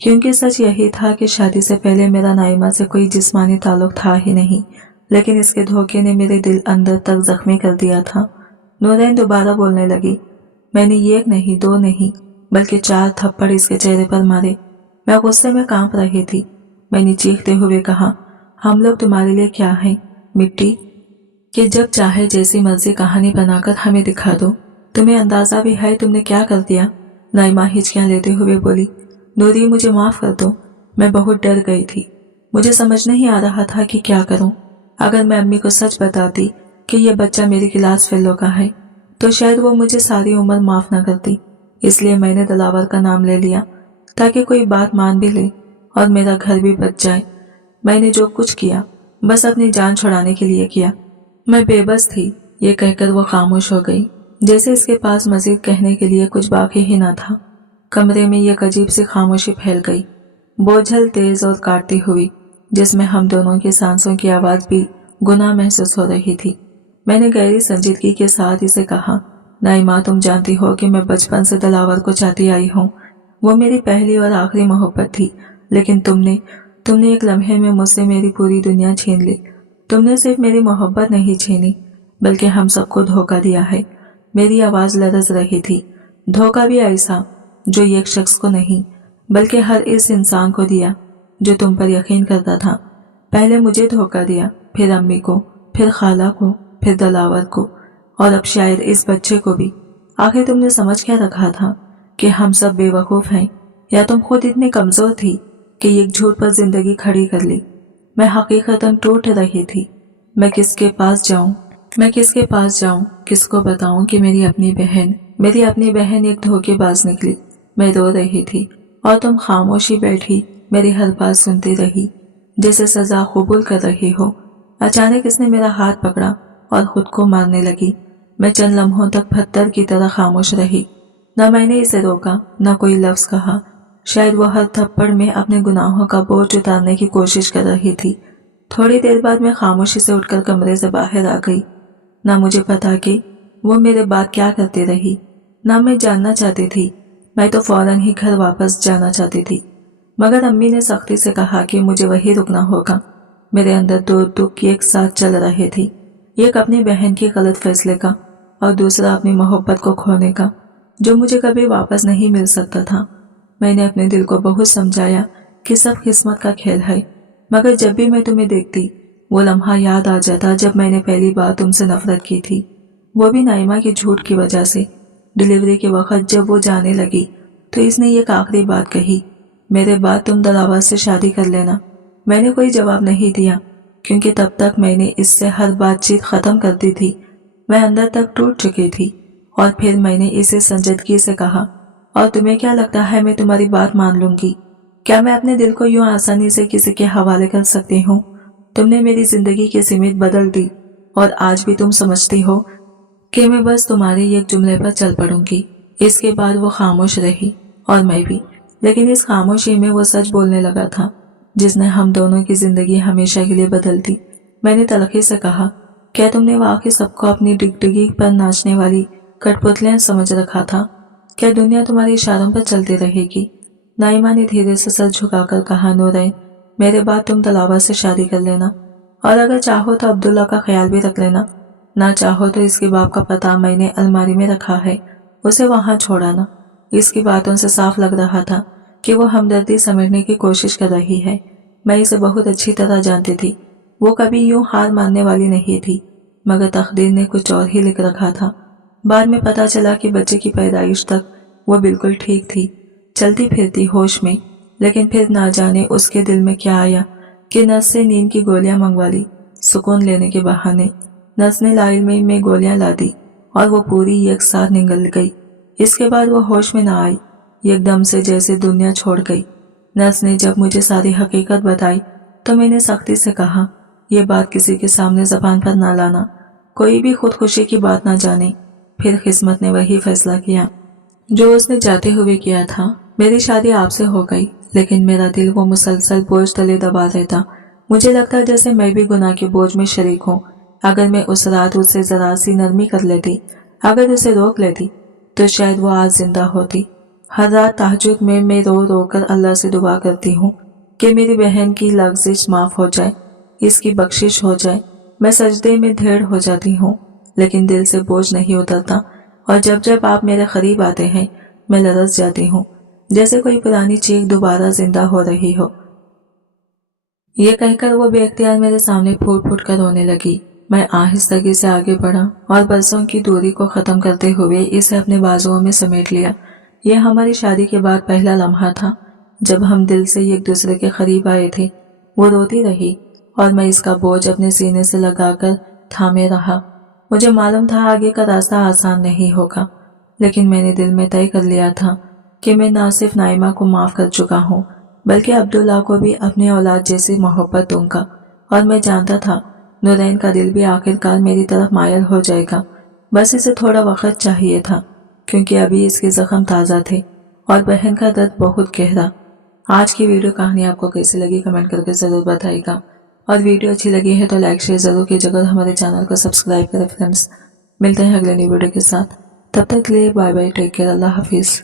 کیونکہ سچ یہی تھا کہ شادی سے پہلے میرا نائمہ سے کوئی جسمانی تعلق تھا ہی نہیں، لیکن اس کے دھوکے نے میرے دل اندر تک زخمی کر دیا تھا۔ نورین دوبارہ بولنے لگی۔ میں نے ایک نہیں، دو نہیں، بلکہ 4 تھپڑ اس کے چہرے پر مارے۔ میں غصے میں کانپ رہی تھی۔ میں نے چیختے ہوئے کہا، ہم لوگ تمہارے لیے کیا ہیں؟ مٹی؟ کہ جب چاہے جیسی مرضی کہانی بنا کر ہمیں دکھا دو۔ تمہیں اندازہ بھی ہے تم نے کیا کر دیا؟ نائمہ ہچکیاں لیتے ہوئے بولی، نوری مجھے معاف کر دو، میں بہت ڈر گئی تھی، مجھے سمجھ نہیں آ رہا تھا کہ کیا کروں۔ اگر میں امی کو سچ بتاتی کہ یہ بچہ میری کلاس فیلو کا ہے تو شاید وہ مجھے ساری عمر معاف نہ کرتی، اس لیے میں نے دلاور کا نام لے لیا تاکہ کوئی بات مان بھی لے اور میرا گھر بھی بچ جائے۔ میں نے جو کچھ کیا بس اپنی جان چھڑانے کے لیے کیا۔ میں بے بس تھی۔ یہ کہہ کر وہ خاموش ہو گئی، جیسے اس کے پاس مزید کہنے کے لیے کچھ باقی ہی نہ تھا۔ कमरे में एक अजीब सी खामोशी फैल गई, बोझल, तेज और काटती हुई, जिसमें हम दोनों की सांसों की आवाज भी गुनाह महसूस हो रही थी। मैंने गहरी संजीदगी के साथ इसे कहा, नाइमा, तुम जानती हो कि मैं बचपन से दिलावर को चाहती आई हूँ। वो मेरी पहली और आखिरी मोहब्बत थी, लेकिन तुमने एक लम्हे में मुझसे मेरी पूरी दुनिया छीन ली। तुमने सिर्फ मेरी मोहब्बत नहीं छीनी, बल्कि हम सबको धोखा दिया है। मेरी आवाज लरज रही थी। धोखा भी ऐसा जो एक शख्स को नहीं, बल्कि हर इस इंसान को दिया जो तुम पर यकीन करता था। पहले मुझे धोखा दिया, फिर अम्मी को, फिर खाला को, फिर दिलावर को, और अब शायद इस बच्चे को भी। आखिर तुमने समझ क्या रखा था कि हम सब बेवकूफ हैं, या तुम खुद इतनी कमजोर थी कि एक झूठ पर जिंदगी खड़ी कर ली। मैं हकीकतन टूट रही थी। मैं किसके पास जाऊं, किसको बताऊं कि मेरी अपनी बहन एक धोखेबाज निकली। मैं रो रही थी और तुम खामोशी बैठी मेरी हर बात सुनती रही, जैसे सजा कबूल कर रही हो। अचानक इसने मेरा हाथ पकड़ा और खुद को मारने लगी। मैं चंद लम्हों तक पत्थर की तरह खामोश रही। न मैंने इसे रोका, न कोई लफ्ज कहा। शायद वो हर थप्पड़ में अपने गुनाहों का बोझ उतारने की कोशिश कर रही थी। थोड़ी देर बाद मैं खामोशी से उठकर कमरे से बाहर आ गई। ना मुझे पता कि वो मेरे बाद क्या करती रही, ना मैं जानना चाहती थी। मैं तो फौरन ही घर वापस जाना चाहती थी, मगर अम्मी ने सख्ती से कहा कि मुझे वहीं रुकना होगा। मेरे अंदर दो दुख एक साथ चल रहे थे, एक अपनी बहन के गलत फैसले का और दूसरा अपनी मोहब्बत को खोने का, जो मुझे कभी वापस नहीं मिल सकता था। मैंने अपने दिल को बहुत समझाया कि सब किस्मत का खेल है, मगर जब भी मैं तुम्हें देखती वो लम्हा याद आ जाता जब मैंने पहली बार तुमसे नफरत की थी, वो भी नाइमा की झूठ की वजह से। डिलीवरी के वक्त जब वो जाने लगी तो इसने एक आखिरी बात कही, मेरे बाद तुम दिलावर से शादी कर लेना। मैंने कोई जवाब नहीं दिया, क्योंकि तब तक मैंने इससे हर बातचीत खत्म कर दी थी। मैं अंदर तक टूट चुकी थी। और फिर मैंने इसे संजीदगी से कहा, और तुम्हें क्या लगता है मैं तुम्हारी बात मान लूंगी? क्या मैं अपने दिल को यूं आसानी से किसी के हवाले कर सकती हूँ? तुमने मेरी जिंदगी की सीमित बदल दी, और आज भी तुम समझती हो कि मैं बस तुम्हारे एक जुमले पर चल पड़ूंगी। इसके बाद वो खामोश रही, और मैं भी। लेकिन इस खामोशी में वो सच बोलने लगा था, जिसने हम दोनों की जिंदगी हमेशा के लिए बदल दी। मैंने तलखी से कहा, क्या तुमने वाकई सबको अपनी डिगडिगी पर नाचने वाली कठपुतलियां समझ रखा था? क्या दुनिया तुम्हारे इशारों पर चलती रहेगी? नाइमा ने धीरे से सर झुकाकर कहा, नूरैन, मेरे बाद तुम दिलावर से शादी कर लेना, और अगर चाहो तो अब्दुल्ला का ख्याल भी रख लेना। ना चाहो तो इसके बाप का पता मैंने अलमारी में रखा है, उसे वहां छोड़ाना। इसकी बातों से साफ लग रहा था कि वो हमदर्दी समझने की कोशिश कर रही है। मैं इसे बहुत अच्छी तरह जानती थी। वो कभी यूं हार मानने वाली नहीं थी, मगर तकदीर ने कुछ और ही लिख रखा था। बाद में पता चला कि बच्चे की पैदाइश तक वो बिल्कुल ठीक थी, चलती फिरती होश में। लेकिन फिर ना जाने उसके दिल में क्या आया कि नर्स से नींद की गोलियां मंगवा ली, सुकून लेने के बहाने। नर्स ने लाइल में गोलियां ला दी और वो पूरी एक साथ निगल गई। इसके बाद वो होश में ना आई, एकदम से जैसे दुनिया छोड़ गई। नर्स ने जब मुझे सारी हकीकत बताई तो मैंने सख्ती से कहा, ये बात किसी के सामने जबान पर ना लाना, कोई भी खुदकुशी की बात ना जाने। फिर किस्मत ने वही फैसला किया जो उसने जाते हुए किया था। मेरी शादी आपसे हो गई, लेकिन मेरा दिल वो मुसलसल बोझ तले दबा रहता। मुझे लगता जैसे मैं भी गुनाह के बोझ में शरीक हूँ। अगर मैं उस रात उसे जरा सी नरमी कर लेती, अगर उसे रोक लेती, तो शायद वो आज जिंदा होती। हर रात तहज्जुद में मैं रो रो कर अल्लाह से दुआ करती हूँ कि मेरी बहन की लग़्ज़िश माफ हो जाए, इसकी बख्शिश हो जाए। मैं सजदे में ढेर हो जाती हूँ, लेकिन दिल से बोझ नहीं उतरता, और जब जब आप मेरे करीब आते हैं मैं लरज़ जाती हूँ, जैसे कोई पुरानी चीख दोबारा जिंदा हो रही हो। ये कहकर वो बेख्तियार मेरे सामने फूट फूट कर रोने लगी। मैं आहिस्तगी से आगे बढ़ा और बरसों की दूरी को खत्म करते हुए इसे अपने बाजुओं में समेट लिया। यह हमारी शादी के बाद पहला लम्हा था जब हम दिल से एक दूसरे के करीब आए थे। वो रोती रही और मैं इसका बोझ अपने सीने से लगाकर थामे रहा। मुझे मालूम था आगे का रास्ता आसान नहीं होगा, लेकिन मैंने दिल में तय कर लिया था कि मैं ना सिर्फ नाइमा को माफ कर चुका हूँ, बल्कि अब्दुल्ला को भी अपनी औलाद जैसी मोहब्बत दूंगा। और मैं जानता था नूरैन का दिल भी आखिरकार मेरी तरफ मायल हो जाएगा। बस इसे थोड़ा वक्त चाहिए था, क्योंकि अभी इसके जख्म ताज़ा थे اور بہن کا درد بہت گہرا۔ آج کی ویڈیو کہانی آپ کو کیسی لگی کمنٹ کر کے ضرور بتائے گا، اور ویڈیو اچھی لگی ہے تو لائک شیئر ضرور کیجیے گا، ہمارے چینل کو سبسکرائب کریں فرینڈز۔ ملتے ہیں اگلے نیو ویڈیو کے ساتھ، تب تک کے لیے بائے بائے، ٹیک کیئر، اللہ حافظ۔